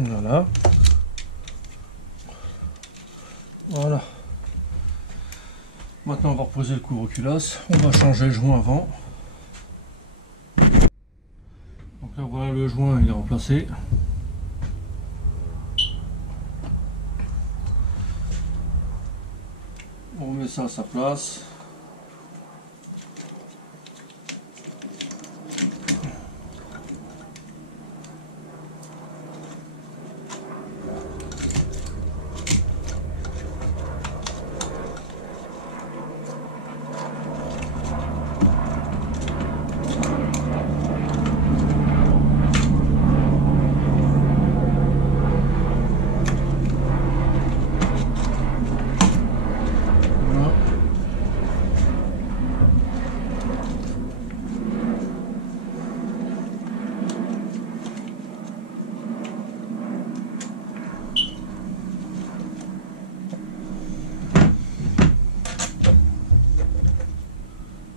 Voilà. Voilà. Maintenant on va reposer le couvre-culasse. On va changer le joint avant. Donc là voilà, le joint il est remplacé. On met ça à sa place.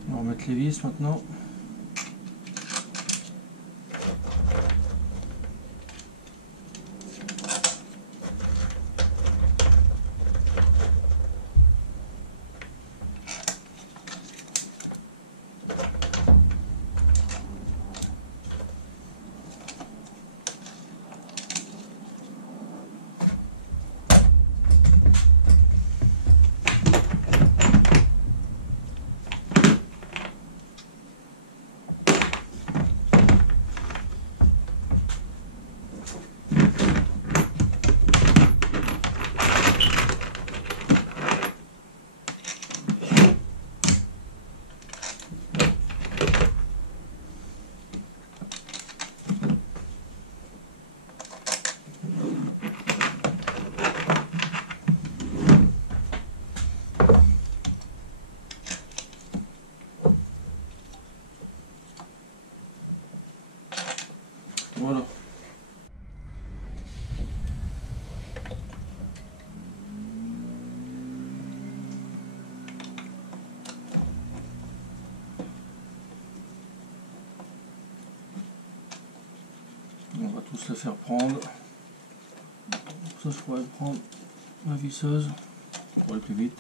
On va remettre les vis maintenant. Voilà. On va tous les faire prendre. Pour ça, je pourrais prendre ma visseuse pour aller plus vite.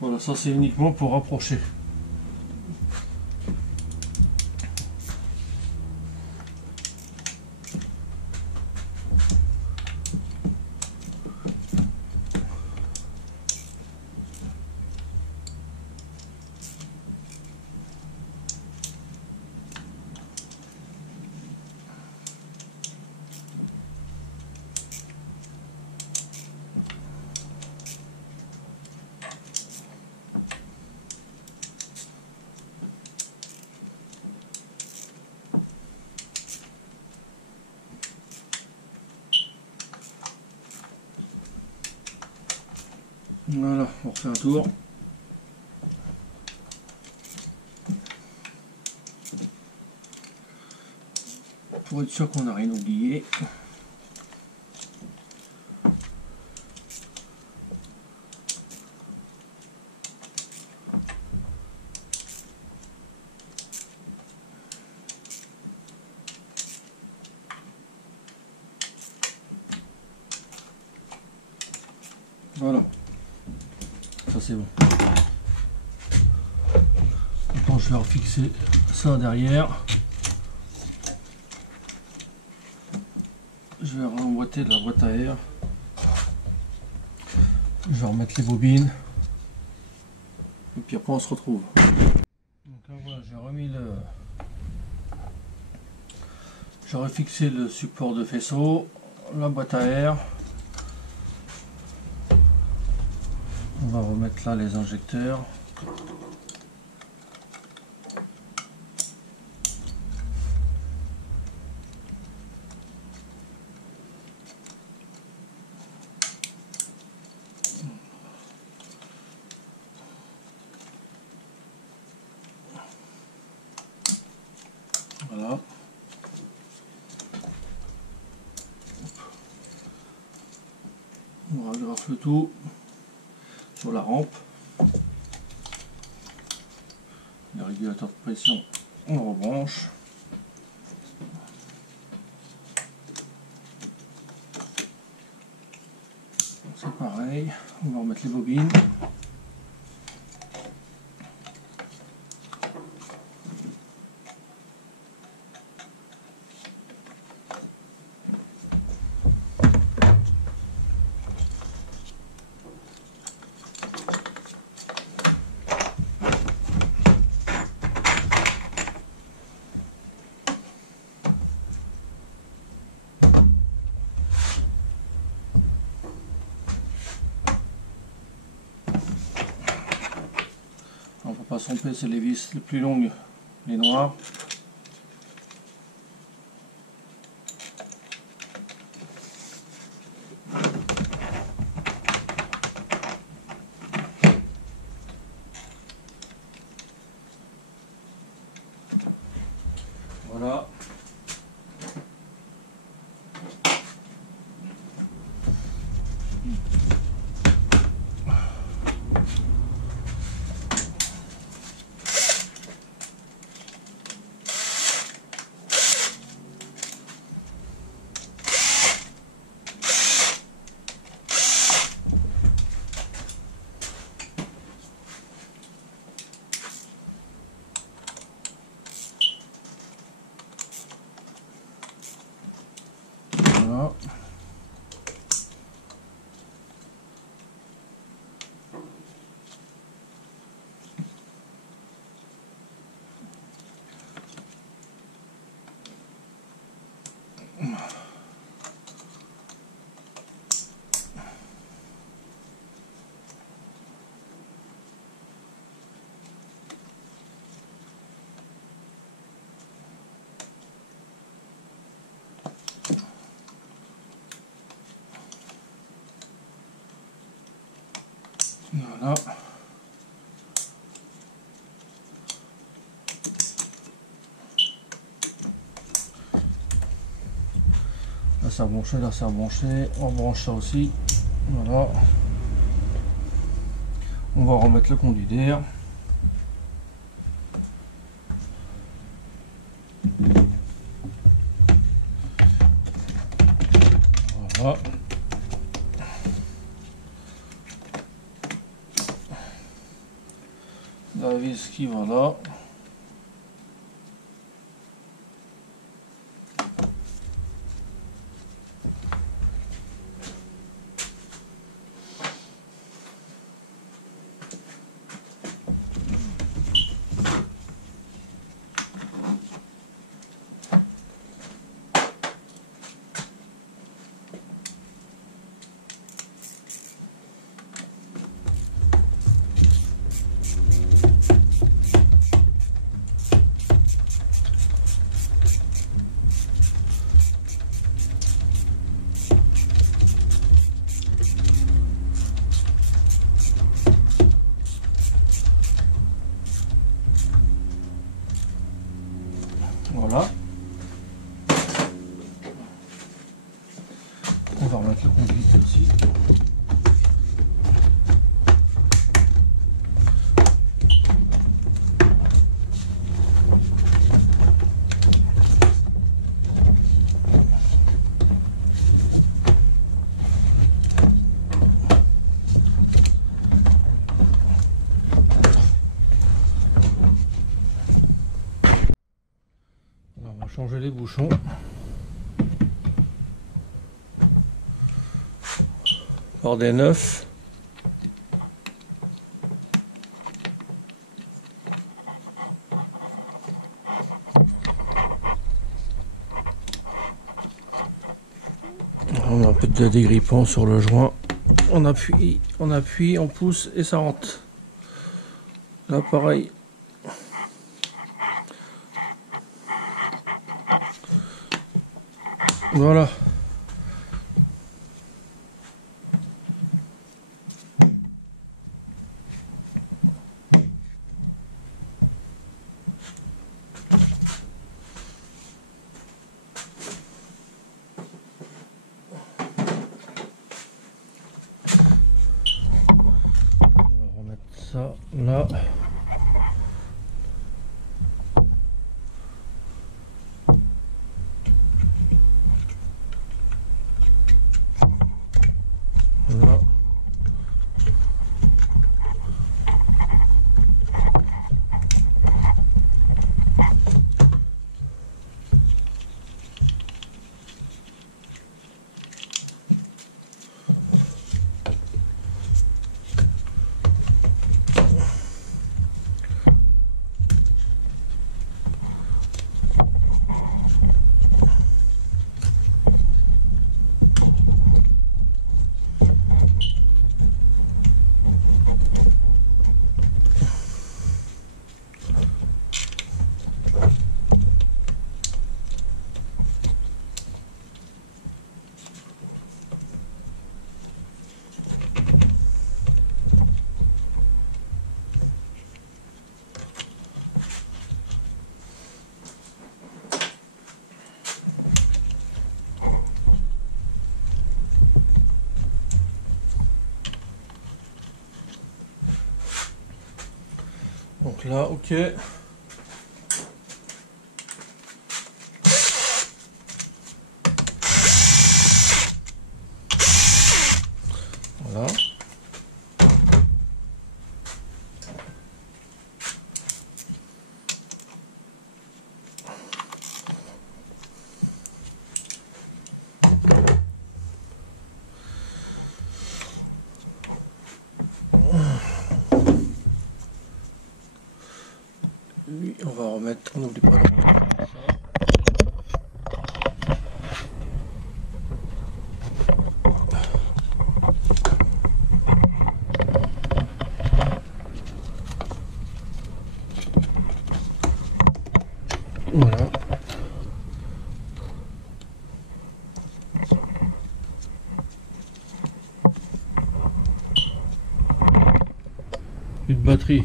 Voilà, ça c'est uniquement pour rapprocher. Voilà, on refait un tour. Pour être sûr qu'on n'a rien oublié. c'est bon. Maintenant je vais refixer ça derrière. Je vais remboîter de la boîte à air. Je vais remettre les bobines. Et puis après on se retrouve. Donc là voilà, j'ai remis le... J'ai refixé le support de faisceau, la boîte à air. On va remettre là les injecteurs. Voilà. On agrafe le tout sur la rampe. Les régulateurs de pression, on rebranche. C'est pareil, on va remettre les bobines. On peut pas se tromper, c'est les vis les plus longues, les noires. Voilà. Voilà. Voilà. Là ça a branché, là ça a branché. On branche ça aussi. Voilà. On va remettre le conduit d'air. Voilà. La vis qui va là. Voilà. On va remettre le conduit aussi. On va changer les bouchons. Par des neufs. On a un peu de dégrippant sur le joint. On appuie, on pousse et ça rentre. Là pareil. Voilà. Ça là. Voilà. Donc là, ok. Voilà. Lui, on va remettre, on n'oublie pas de remettre ça. Voilà. Plus de batterie.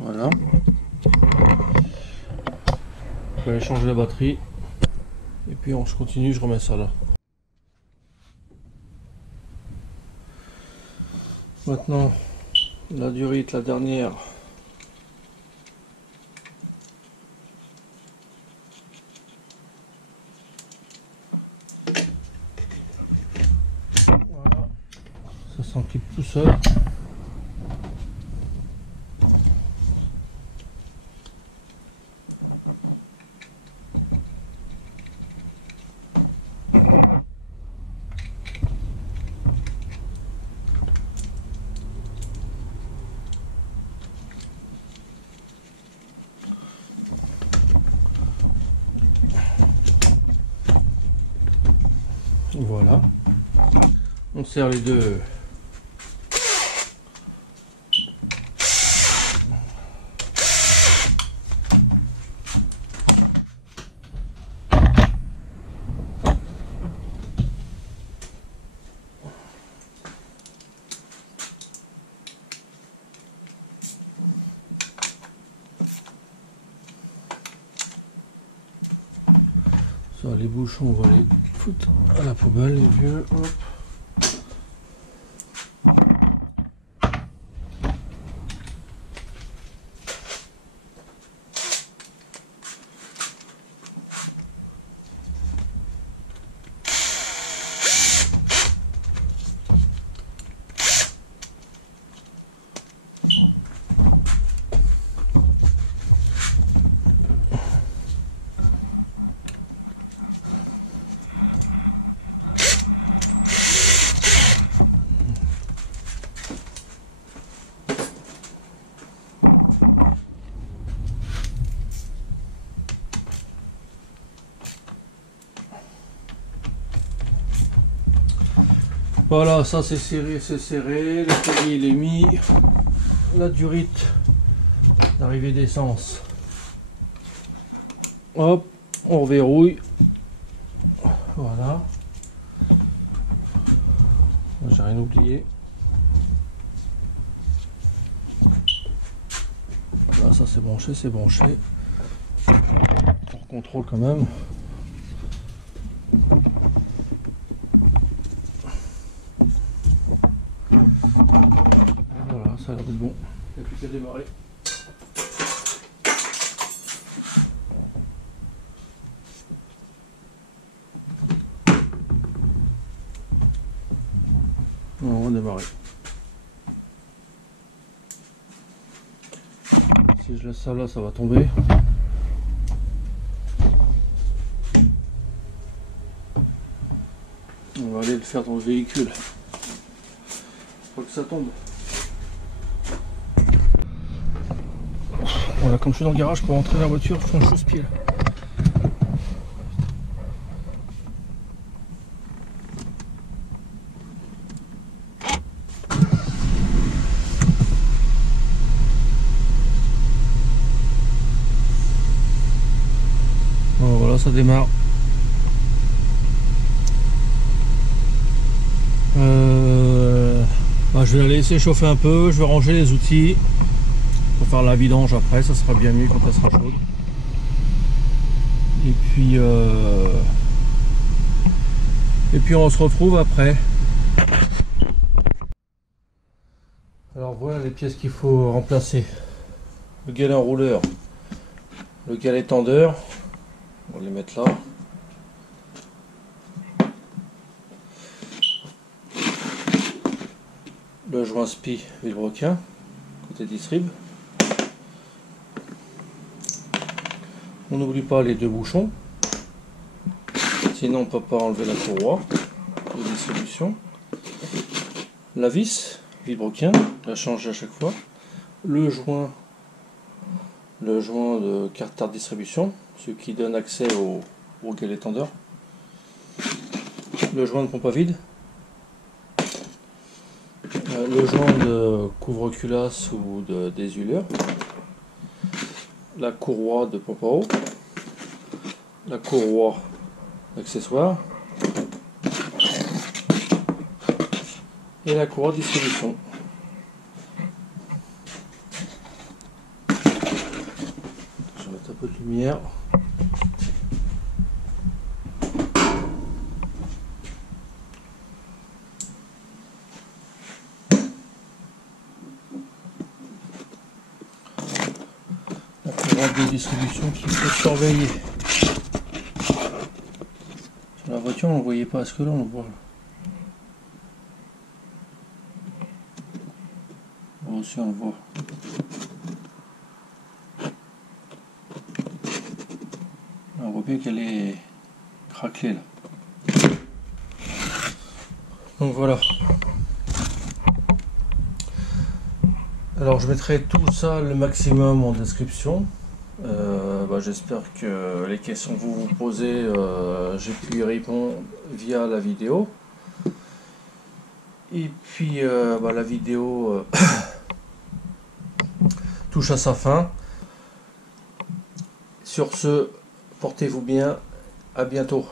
Voilà. Je vais aller changer la batterie. Et puis je continue, je remets ça là. Maintenant, la durite, la dernière. Voilà. Ça s'enclipe tout seul. Voilà. On serre les deux. Ça, les bouchons, on va les foutre à la poubelle, les vieux. Hop. Voilà, ça c'est serré, le palier il est mis, la durite d'arrivée d'essence. Hop, on reverrouille. Voilà. J'ai rien oublié. Là, ça c'est branché, c'est branché. On contrôle quand même. Voilà, ça a l'air d'être bon. Il n'y a plus qu'à démarrer. On va démarrer. Si je laisse ça là, ça va tomber. On va aller le faire dans le véhicule. Faut que ça tombe. Voilà, comme je suis dans le garage pour rentrer dans la voiture, je fais un chausse-pied là. Bon, voilà, ça démarre. Je vais la laisser chauffer un peu, je vais ranger les outils pour faire la vidange après, ça sera bien mieux quand elle sera chaude. Et puis on se retrouve après. Alors voilà les pièces qu'il faut remplacer. Le galet enrouleur, le galet tendeur, on va les mettre là. Le joint spi vilebrequin côté distrib. On n'oublie pas les deux bouchons, sinon on ne peut pas enlever la courroie de distribution. La vis vilebrequin, la changer à chaque fois. Le joint de carte de distribution, ce qui donne accès au galet tendeur. Le joint de pompe à vide. Le joint de couvre-culasse ou de désuleur, la courroie de pompe à eau, la courroie d'accessoires et la courroie de distribution. Je vais mettre un peu de lumière. De distribution qui peut être surveillée. Sur la voiture on ne le voyait pas, est-ce que là on le voit? Bon, aussi on le voit. On voit bien qu'elle est craquelée là. Donc voilà. Alors je mettrai tout ça le maximum en description. J'espère que les questions que vous vous posez, j'ai pu y répondre via la vidéo. Et puis la vidéo touche à sa fin. Sur ce, portez-vous bien, à bientôt.